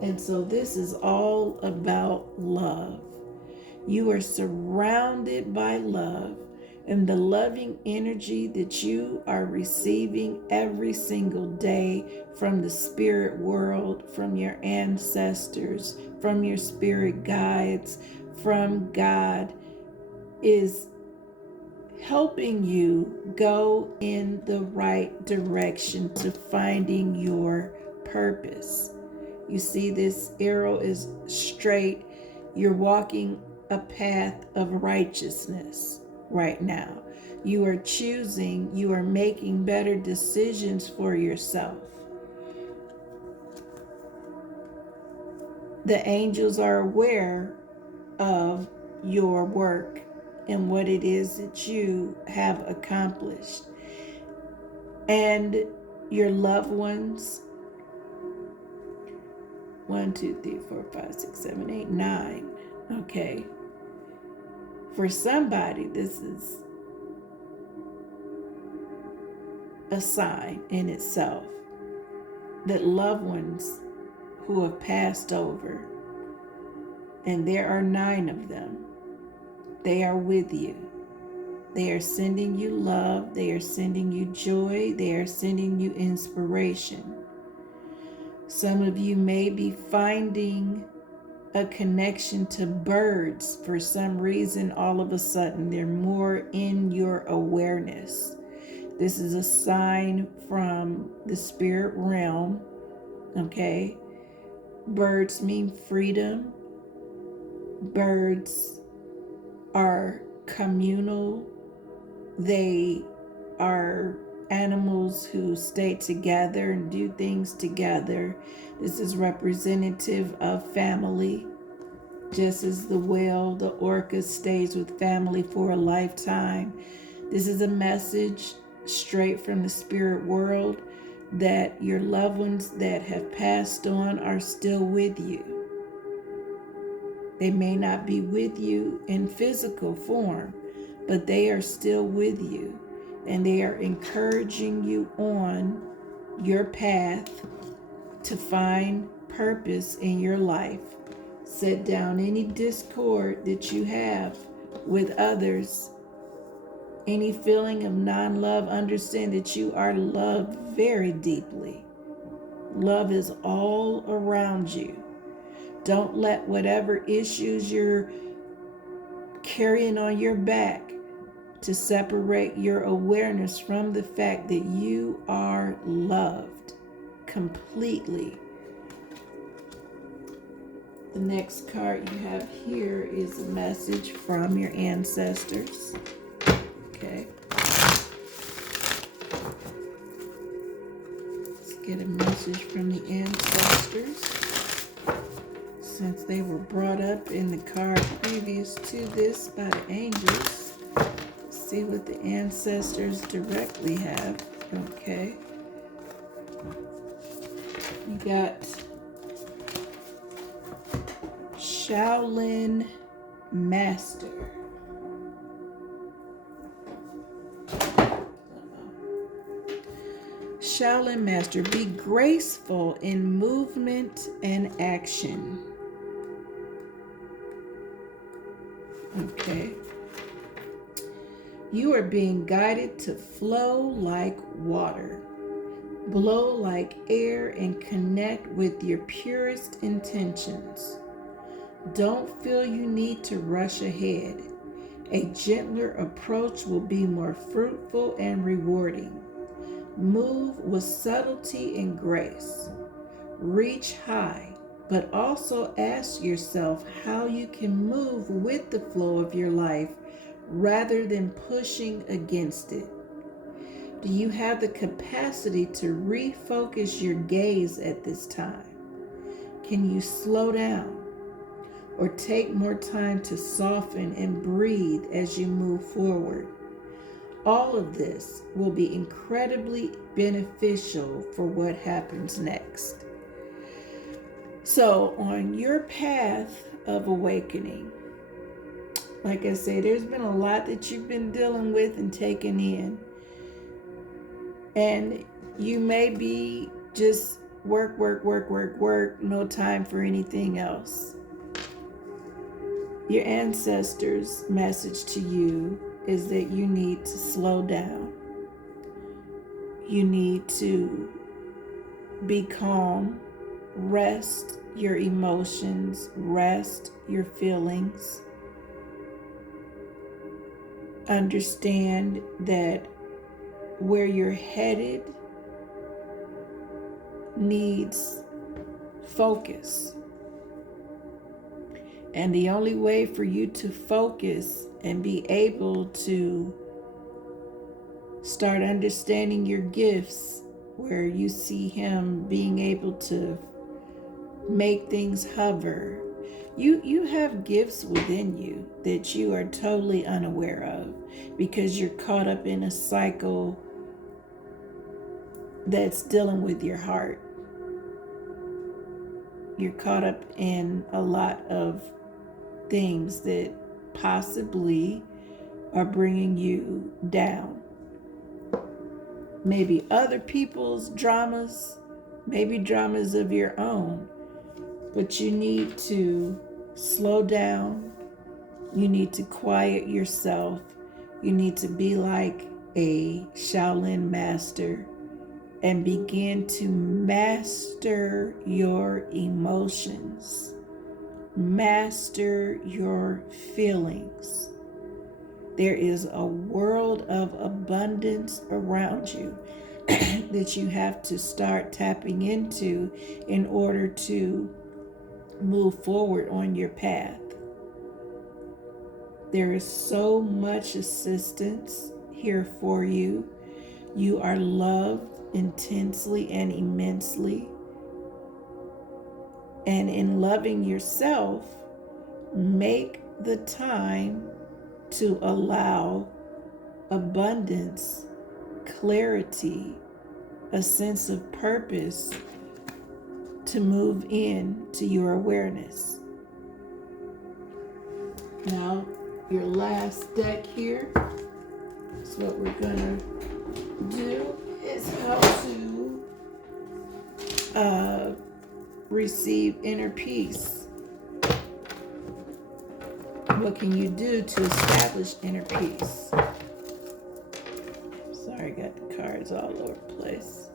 And so this is all about love. You are surrounded by love, and the loving energy that you are receiving every single day from the spirit world, from your ancestors, from your spirit guides, from God, is helping you go in the right direction to finding your purpose. You see, this arrow is straight. You're walking a path of righteousness right now. You are choosing, you are making better decisions for yourself. The angels are aware of your work and what it is that you have accomplished. And your loved ones, 1, 2, 3, 4, 5, 6, 7, 8, 9. Okay. For somebody, this is a sign in itself that loved ones who have passed over, and there are 9 of them, they are with you. They are sending you love. They are sending you joy. They are sending you inspiration. Some of you may be finding a connection to birds for some reason. All of a sudden, they're more in your awareness. This is a sign from the spirit realm. Okay. Birds mean freedom. Birds are communal. They are animals who stay together and do things together. This is representative of family. Just as the whale, the orca stays with family for a lifetime. This is a message straight from the spirit world that your loved ones that have passed on are still with you. They may not be with you in physical form, but they are still with you, and they are encouraging you on your path to find purpose in your life. Set down any discord that you have with others, any feeling of non-love. Understand that you are loved very deeply. Love is all around you. Don't let whatever issues you're carrying on your back to separate your awareness from the fact that you are loved completely. The next card you have here is a message from your ancestors. Okay. Let's get a message message from the ancestors, since they were brought up in the card previous to this by the angels. Let's see what the ancestors directly have. Okay. You got Shaolin Master. Shaolin Master, be graceful in movement and action. Okay. You are being guided to flow like water, blow like air, and connect with your purest intentions. Don't feel you need to rush ahead. A gentler approach will be more fruitful and rewarding. Move with subtlety and grace. Reach high, but also ask yourself how you can move with the flow of your life rather than pushing against it. Do you have the capacity to refocus your gaze at this time? Can you slow down or take more time to soften and breathe as you move forward? All of this will be incredibly beneficial for what happens next. So, on your path of awakening, like I say, there's been a lot that you've been dealing with and taking in. And you may be just work, no time for anything else. Your ancestors' message to you is that you need to slow down. You need to be calm, rest your emotions, rest your feelings. Understand that where you're headed needs focus. And the only way for you to focus and be able to start understanding your gifts, where you see him being able to make things hover. You have gifts within you that you are totally unaware of because you're caught up in a cycle that's dealing with your heart. You're caught up in a lot of things that possibly are bringing you down. Maybe other people's dramas, maybe dramas of your own, but you need to slow down. You need to quiet yourself. You need to be like a Shaolin master and begin to master your emotions. Master your feelings. There is a world of abundance around you that you have to start tapping into in order to move forward on your path. There is so much assistance here for you. You are loved intensely and immensely. And in loving yourself, make the time to allow abundance, clarity, a sense of purpose to move in to your awareness. Now, your last deck here is what we're gonna do is how to receive inner peace. What can you do to establish inner peace? Sorry, I got the cards all over the place.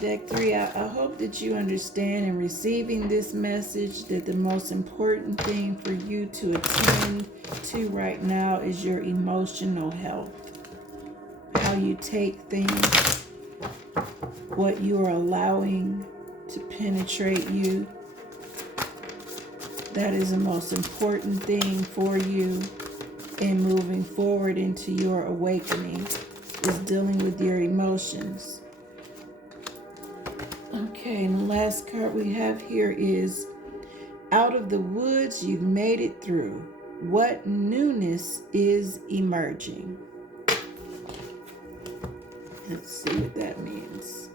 Deck 3, I hope that you understand in receiving this message that the most important thing for you to attend to right now is your emotional health. How you take things, what you are allowing to penetrate you. That is the most important thing for you in moving forward into your awakening, is dealing with your emotions. Okay, and the last card we have here is out of the woods, you've made it through. What newness is emerging? Let's see what that means.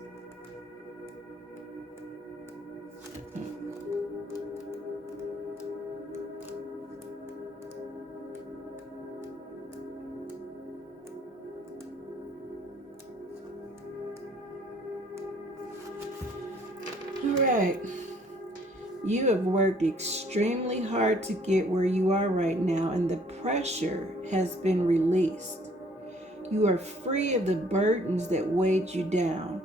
All right. You have worked extremely hard to get where you are right now, and the pressure has been released. You are free of the burdens that weighed you down.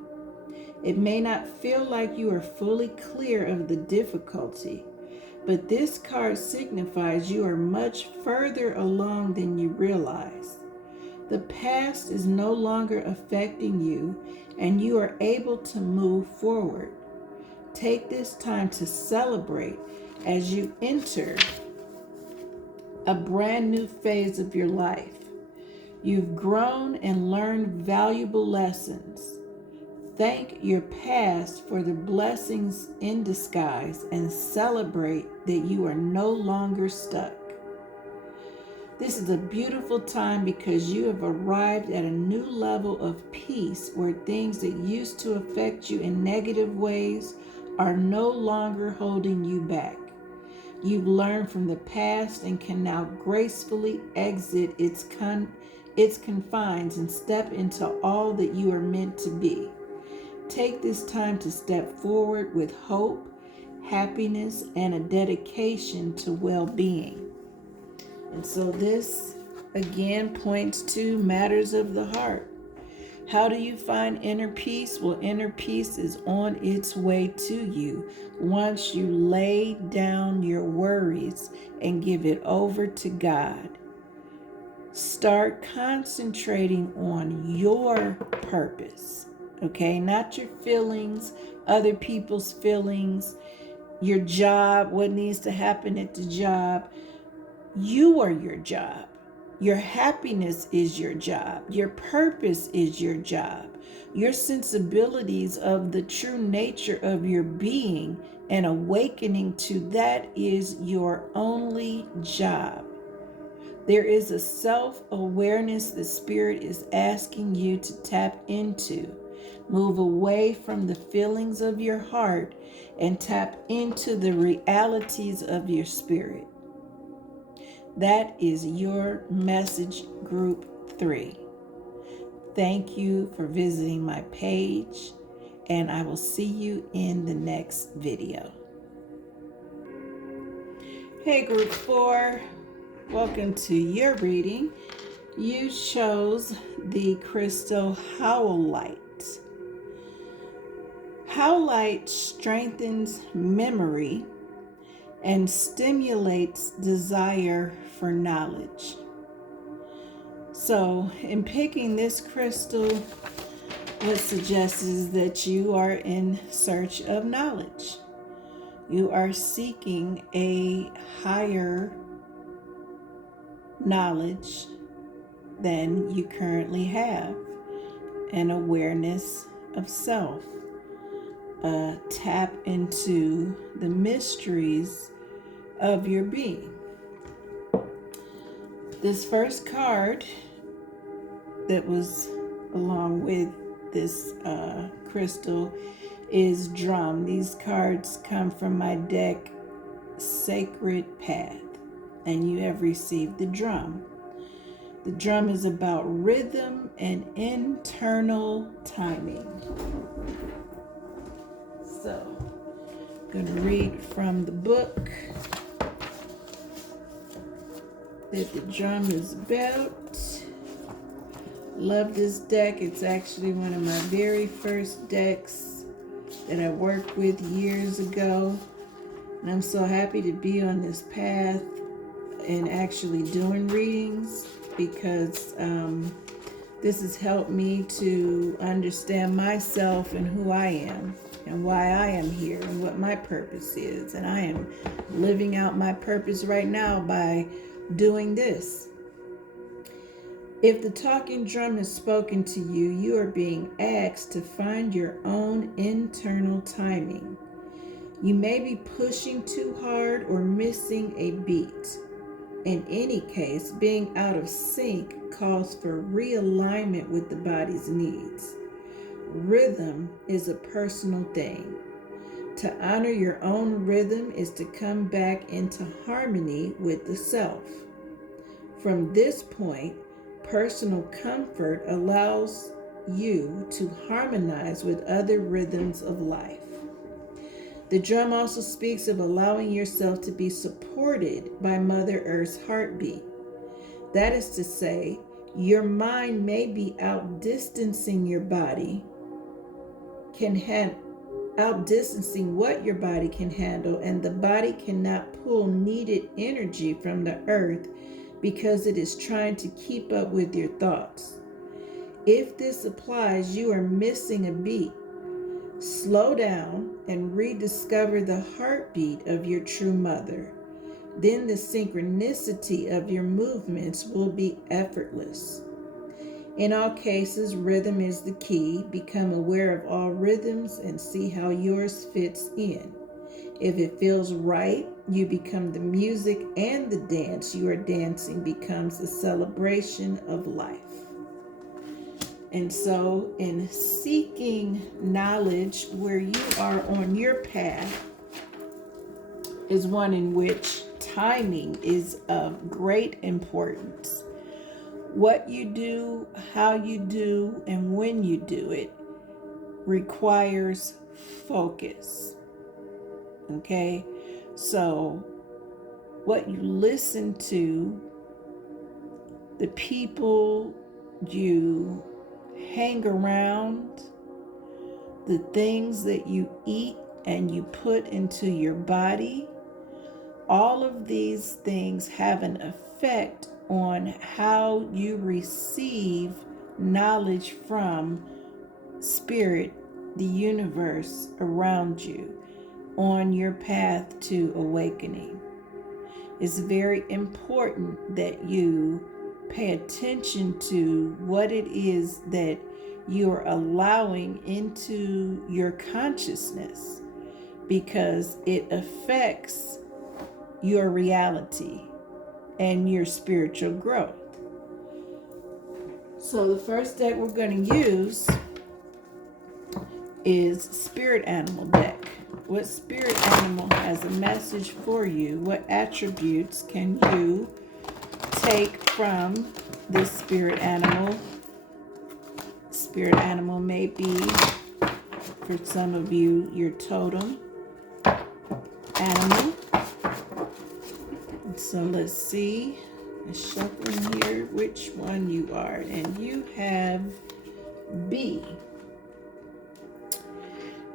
It may not feel like you are fully clear of the difficulty, but this card signifies you are much further along than you realize. The past is no longer affecting you, and you are able to move forward. Take this time to celebrate as you enter a brand new phase of your life. You've grown and learned valuable lessons. Thank your past for the blessings in disguise and celebrate that you are no longer stuck. This is a beautiful time because you have arrived at a new level of peace where things that used to affect you in negative ways are no longer holding you back. You've learned from the past and can now gracefully exit its confines and step into all that you are meant to be. Take this time to step forward with hope, happiness, and a dedication to well-being. And so this again points to matters of the heart. How do you find inner peace? Well, inner peace is on its way to you once you lay down your worries and give it over to God. Start concentrating on your purpose, okay? Not your feelings, other people's feelings, your job, what needs to happen at the job. You are your job. Your happiness is your job. Your purpose is your job. Your sensibilities of the true nature of your being and awakening to that is your only job. There is a self-awareness the Spirit is asking you to tap into. Move away from the feelings of your heart and tap into the realities of your spirit. That is your message group 3. Thank you for visiting my page, and I will see you in the next video. Hey group 4, welcome to your reading. You chose the crystal Howlite. Howlite strengthens memory and stimulates desire for knowledge. So, in picking this crystal, what suggests is that you are in search of knowledge. You are seeking a higher knowledge than you currently have, an awareness of self. Tap into the mysteries of your being. This first card that was along with this crystal is drum. These cards come from my deck, Sacred Path, and you have received the drum. The drum is about rhythm and internal timing. So, I'm going to read from the book that the drum is about. Love this deck. It's actually one of my very first decks that I worked with years ago. And I'm so happy to be on this path and actually doing readings because this has helped me to understand myself and who I am and why I am here and what my purpose is. And I am living out my purpose right now by doing this. If the talking drum has spoken to you, you are being asked to find your own internal timing. You may be pushing too hard or missing a beat. In any case, being out of sync calls for realignment with the body's needs. Rhythm is a personal thing. To honor your own rhythm is to come back into harmony with the self. From this point, personal comfort allows you to harmonize with other rhythms of life. The drum also speaks of allowing yourself to be supported by Mother Earth's heartbeat. That is to say, your mind may be outdistancing your body, outdistancing what your body can handle, and the body cannot pull needed energy from the earth because it is trying to keep up with your thoughts. If this applies, you are missing a beat. Slow down and rediscover the heartbeat of your true mother. Then the synchronicity of your movements will be effortless. In all cases, rhythm is the key. Become aware of all rhythms and see how yours fits in. If it feels right, you become the music, and the dance you are dancing becomes a celebration of life. And so, in seeking knowledge where you are on your path is one in which timing is of great importance. What you do, how you do, and when you do it requires focus. Okay? So, what you listen to, the people you hang around, the things that you eat and you put into your body, all of these things have an effect on how you receive knowledge from spirit, the universe around you, on your path to awakening. It's very important that you pay attention to what it is that you're allowing into your consciousness, because it affects your reality and your spiritual growth. So the first deck we're going to use is Spirit Animal deck. What spirit animal has a message for you? What attributes can you take from this spirit animal? Spirit animal may be, for some of you, your totem animal. So let's see, I'm shuffling here which one you are. And you have B.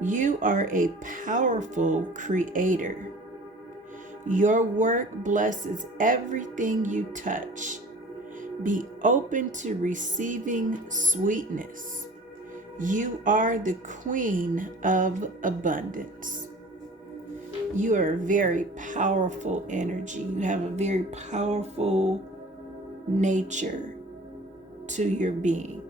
You are a powerful creator. Your work blesses everything you touch. Be open to receiving sweetness. You are the queen of abundance. You are a very powerful energy. You have a very powerful nature to your being.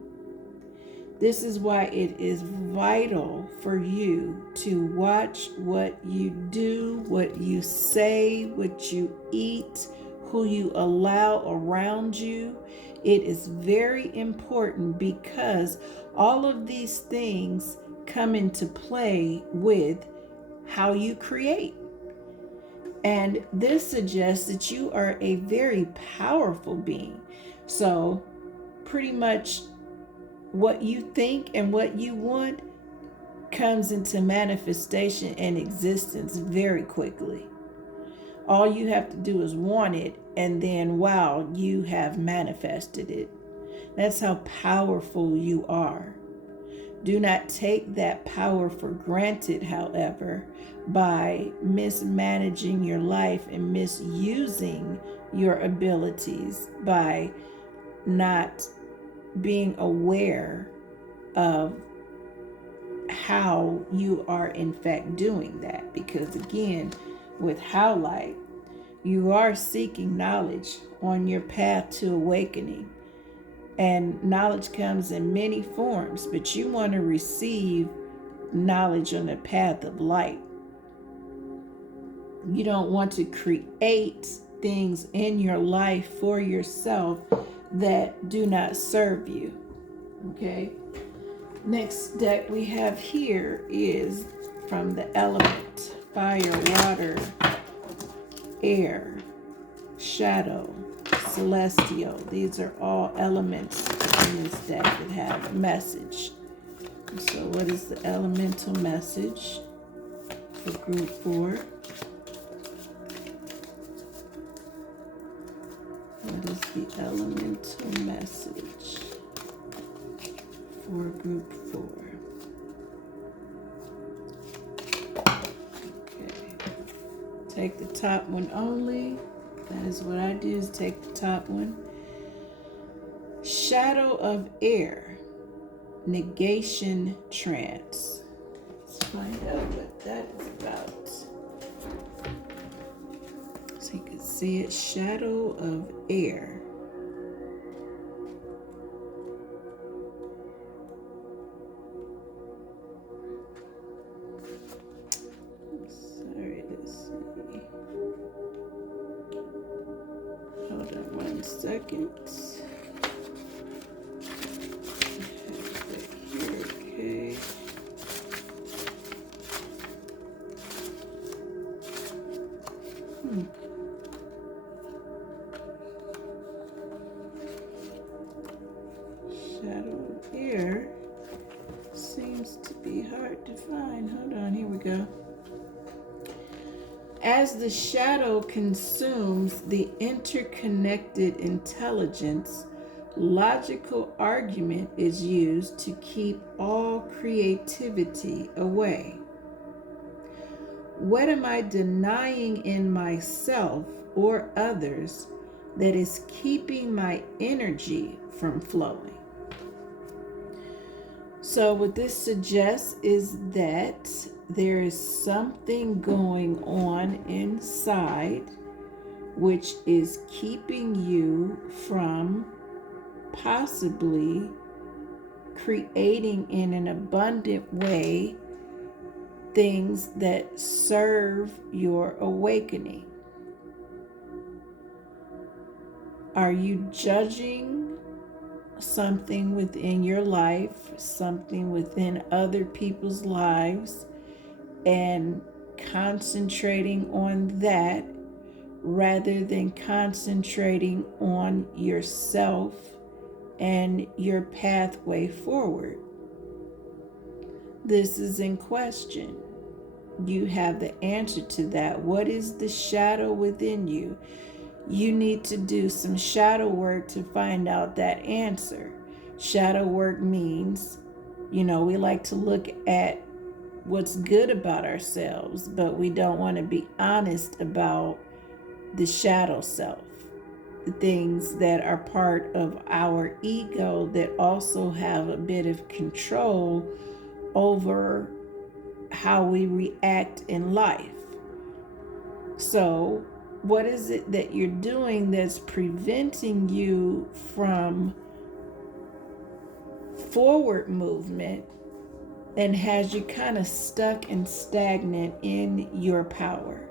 This is why it is vital for you to watch what you do, what you say, what you eat, who you allow around you. It is very important, because all of these things come into play with how you create. And this suggests that you are a very powerful being. So pretty much what you think and what you want comes into manifestation and existence very quickly. All you have to do is want it, and then wow, you have manifested it. That's how powerful you are. Do not take that power for granted, however, by mismanaging your life and misusing your abilities, by not being aware of how you are in fact doing that. Because again, with Howlite, you are seeking knowledge on your path to awakening. And knowledge comes in many forms, but you want to receive knowledge on the path of light. You don't want to create things in your life for yourself that do not serve you. Okay? Next deck we have here is from the element fire, water, air, shadow, celestial. These are all elements in this deck that have a message. So what is the elemental message for group 4? What is the elemental message for group 4? Okay. Take the top one only. That is what I do, is take the top one. Shadow of air, negation trance. Let's find out what that is about. So you can see it, shadow of air. Sorry to see. Hold on 1 second. Here, okay. Shadow of air seems to be hard to find. Hold on, here we go. As the shadow consumes the interconnected intelligence, logical argument is used to keep all creativity away. What am I denying in myself or others that is keeping my energy from flowing? So what this suggests is that there is something going on inside which is keeping you from possibly creating in an abundant way things that serve your awakening. Are you judging something within your life, something within other people's lives, and concentrating on that rather than concentrating on yourself and your pathway forward? This is in question. You have the answer to that. What is the shadow within you? You need to do some shadow work to find out that answer. Shadow work means, we like to look at what's good about ourselves, but we don't want to be honest about the shadow self, the things that are part of our ego that also have a bit of control over how we react in life. So what is it that you're doing that's preventing you from forward movement and has you kind of stuck and stagnant in your power?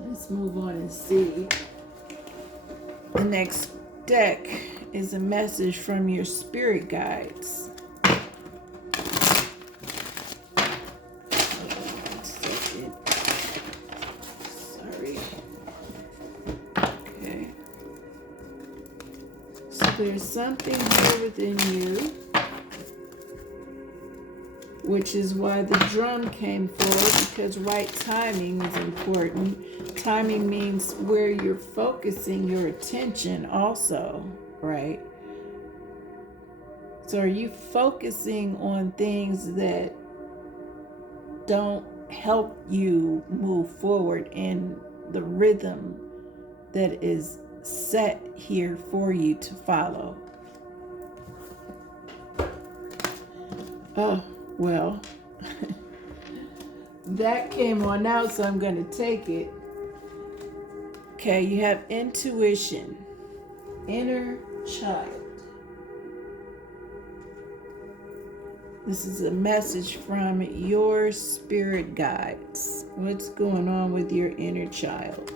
Let's move on and see. The next deck is a message from your spirit guides. There's something here within you, which is why the drum came forward, because right timing is important. Timing means where you're focusing your attention also, right? So are you focusing on things that don't help you move forward in the rhythm that is set here for you to follow? Oh, well, that came on out, so I'm going to take it. Okay, you have intuition. inner child. This is a message from your spirit guides. What's going on with your inner child?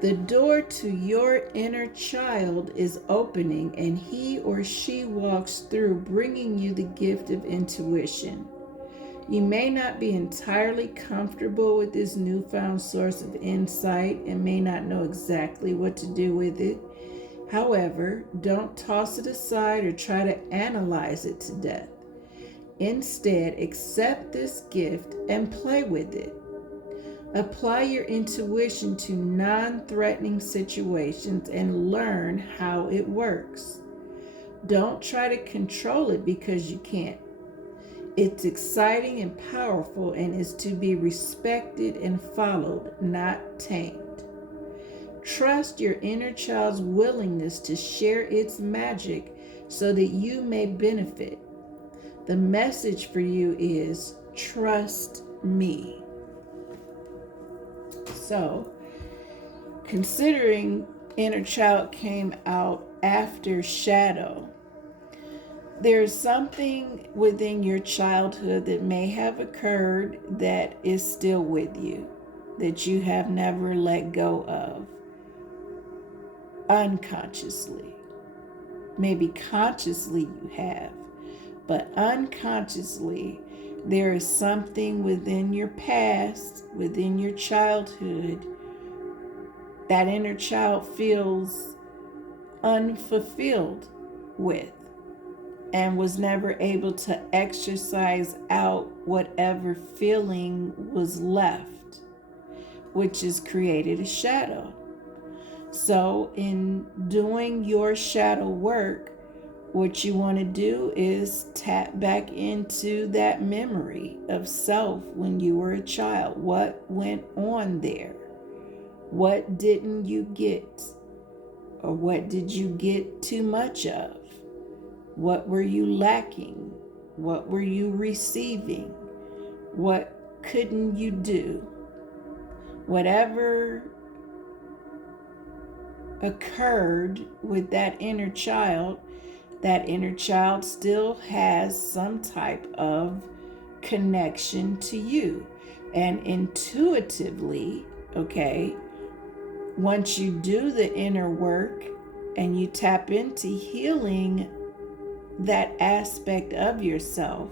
The door to your inner child is opening, and he or she walks through, bringing you the gift of intuition. You may not be entirely comfortable with this newfound source of insight and may not know exactly what to do with it. However, don't toss it aside or try to analyze it to death. Instead, accept this gift and play with it. Apply your intuition to non-threatening situations and learn how it works. Don't try to control it because you can't. It's exciting and powerful and is to be respected and followed, not tamed. Trust your inner child's willingness to share its magic so that you may benefit. The message for you is, trust me. So, considering inner child came out after shadow, there's something within your childhood that may have occurred that is still with you, that you have never let go of unconsciously. Maybe consciously you have, but unconsciously there is something within your past, within your childhood, that inner child feels unfulfilled with, and was never able to exercise out whatever feeling was left, which has created a shadow. So in doing your shadow work, what you want to do is tap back into that memory of self when you were a child. What went on there? What didn't you get? Or what did you get too much of? What were you lacking? What were you receiving? What couldn't you do? Whatever occurred with that inner child still has some type of connection to you. And intuitively, okay, once you do the inner work and you tap into healing that aspect of yourself,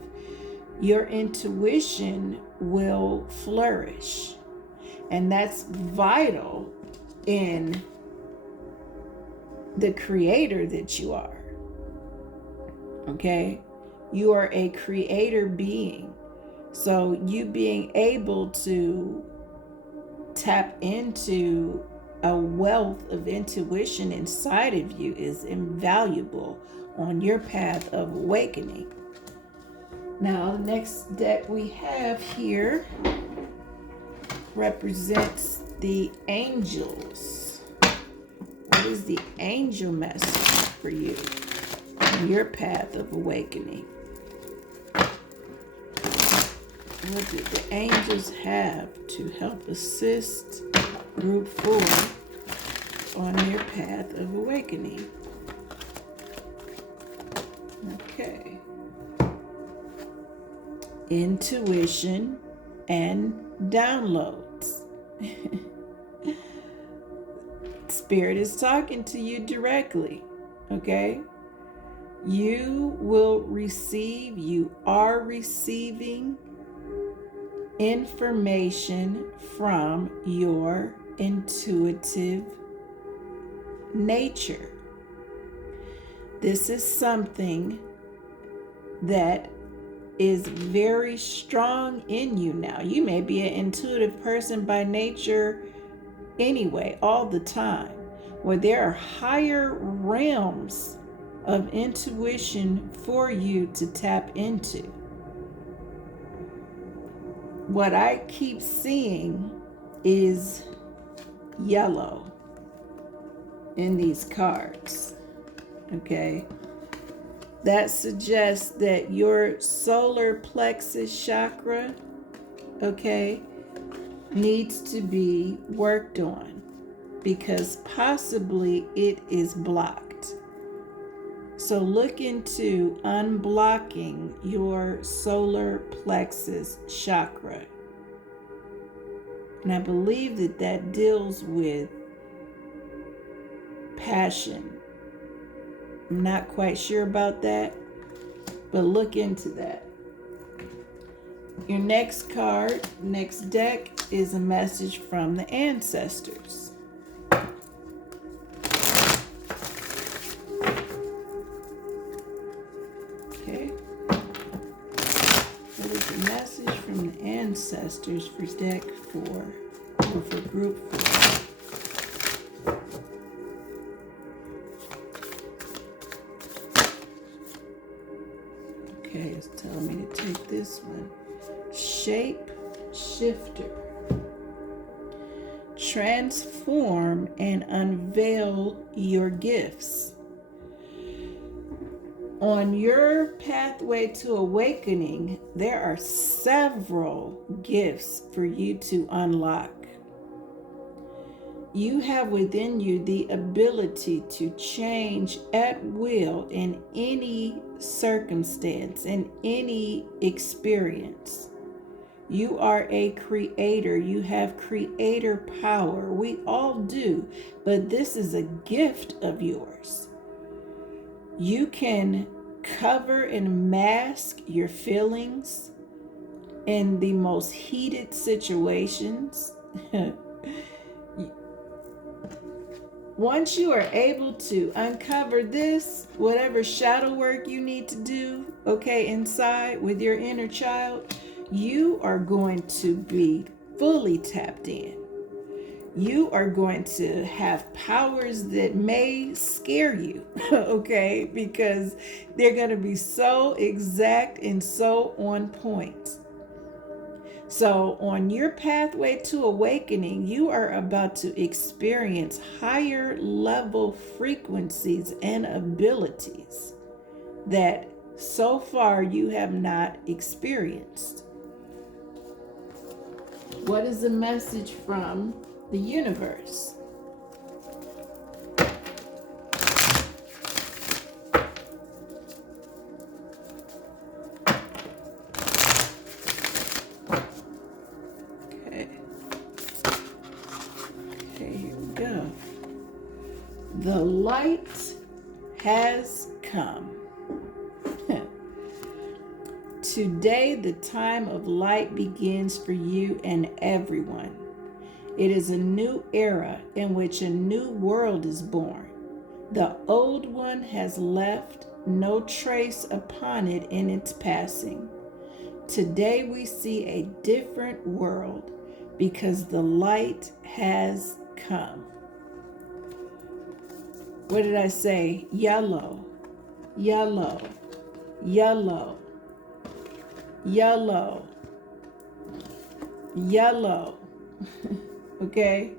your intuition will flourish. And that's vital in the creator that you are. Okay? You are a creator being. So you being able to tap into a wealth of intuition inside of you is invaluable on your path of awakening. Now, the next deck we have here represents the angels. What is the angel message for you on your path of awakening? What do the angels have to help assist Group 4 on your path of awakening? Okay. Intuition and downloads. Spirit is talking to you directly, okay? You will receive, you are receiving information from your intuitive nature. This is something that is very strong in you now. You may be an intuitive person by nature anyway, all the time, where there are higher realms of intuition for you to tap into. What I keep seeing is yellow in these cards, okay? That suggests that your solar plexus chakra, okay, needs to be worked on because possibly it is blocked. So look into unblocking your solar plexus chakra. And I believe that that deals with passion. I'm not quite sure about that, but look into that. Your next card, next deck, is a message from the ancestors. Okay. What is the message from the ancestors for deck 4, or for group 4? Okay, it's telling me to take this one. Shape shifter. Transform and unveil your gifts. On your pathway to awakening, there are several gifts for you to unlock. You have within you the ability to change at will in any circumstance, in any experience. You are a creator. You have creator power. We all do, but this is a gift of yours. You can cover and mask your feelings in the most heated situations. Once you are able to uncover this, whatever shadow work you need to do, okay, inside with your inner child, you are going to be fully tapped in. You are going to have powers that may scare you, okay, because they're going to be so exact and so on point. So on your pathway to awakening, you are about to experience higher level frequencies and abilities that so far you have not experienced. What is the message from the universe? The light has come. Today, the time of light begins for you and everyone. It is a new era in which a new world is born. The old one has left no trace upon it in its passing. Today, we see a different world because the light has come. What did I say? Yellow, yellow, yellow, yellow, yellow. Okay?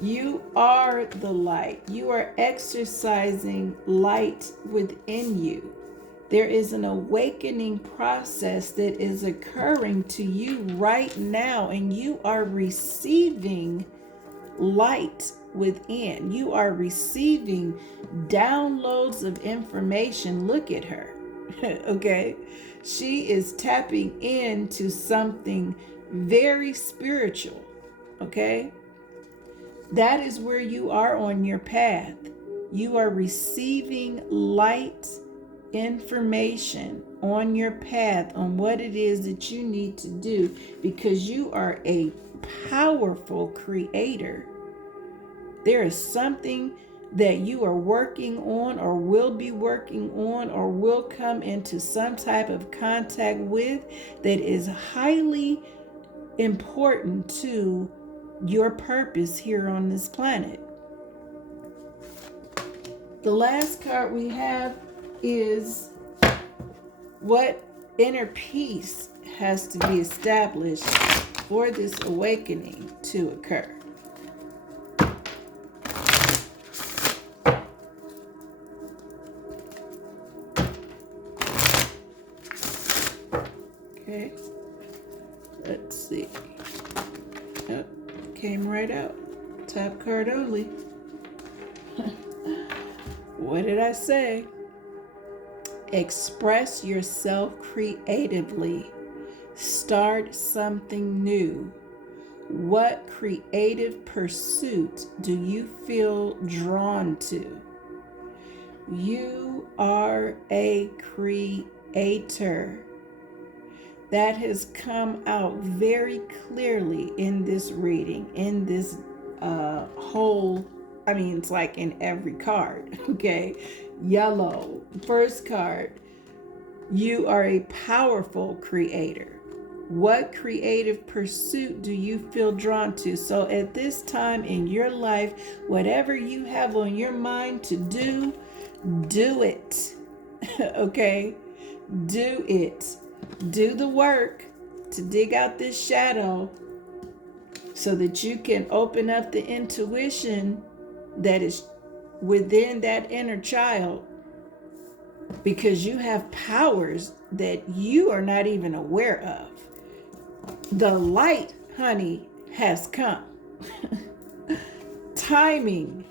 You are the light. You are exercising light within you. There is an awakening process that is occurring to you right now, and you are receiving light within. You are receiving downloads of information. Look at her. Okay? She is tapping into something very spiritual. Okay? That is where you are on your path. You are receiving light information on your path on what it is that you need to do, because you are a powerful creator. There is something that you are working on, or will be working on, or will come into some type of contact with, that is highly important to your purpose here on this planet. The last card we have is what inner peace has to be established for this awakening to occur. Okay, let's see. came right out. Top card only. What did I say? Express yourself creatively. Start something new. What creative pursuit do you feel drawn to? You are a creator. That has come out very clearly in this reading, in this it's like in every card, okay? Yellow, first card, you are a powerful creator. What creative pursuit do you feel drawn to? So at this time in your life, whatever you have on your mind to do, do it, okay? Do it. Do the work to dig out this shadow so that you can open up the intuition that is within that inner child, because you have powers that you are not even aware of. The light, honey, has come. Timing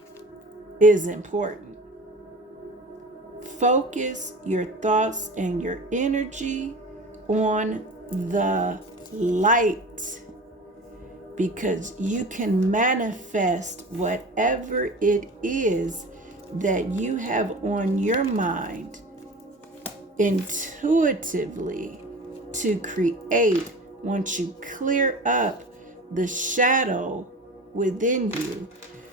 is important. Focus your thoughts and your energy on the light, because you can manifest whatever it is that you have on your mind intuitively to create. Once you clear up the shadow within you,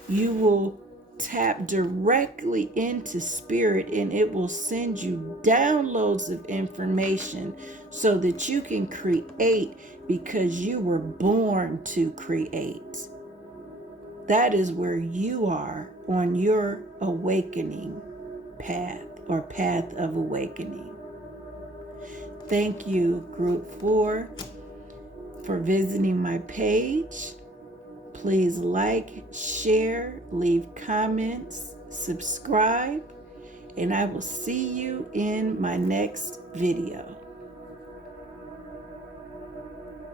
you will tap directly into spirit, and it will send you downloads of information so that you can create, because you were born to create. That is where you are on your awakening path, or path of awakening. Thank you, Group 4, for visiting my page. Please like, share, leave comments, subscribe, and I will see you in my next video.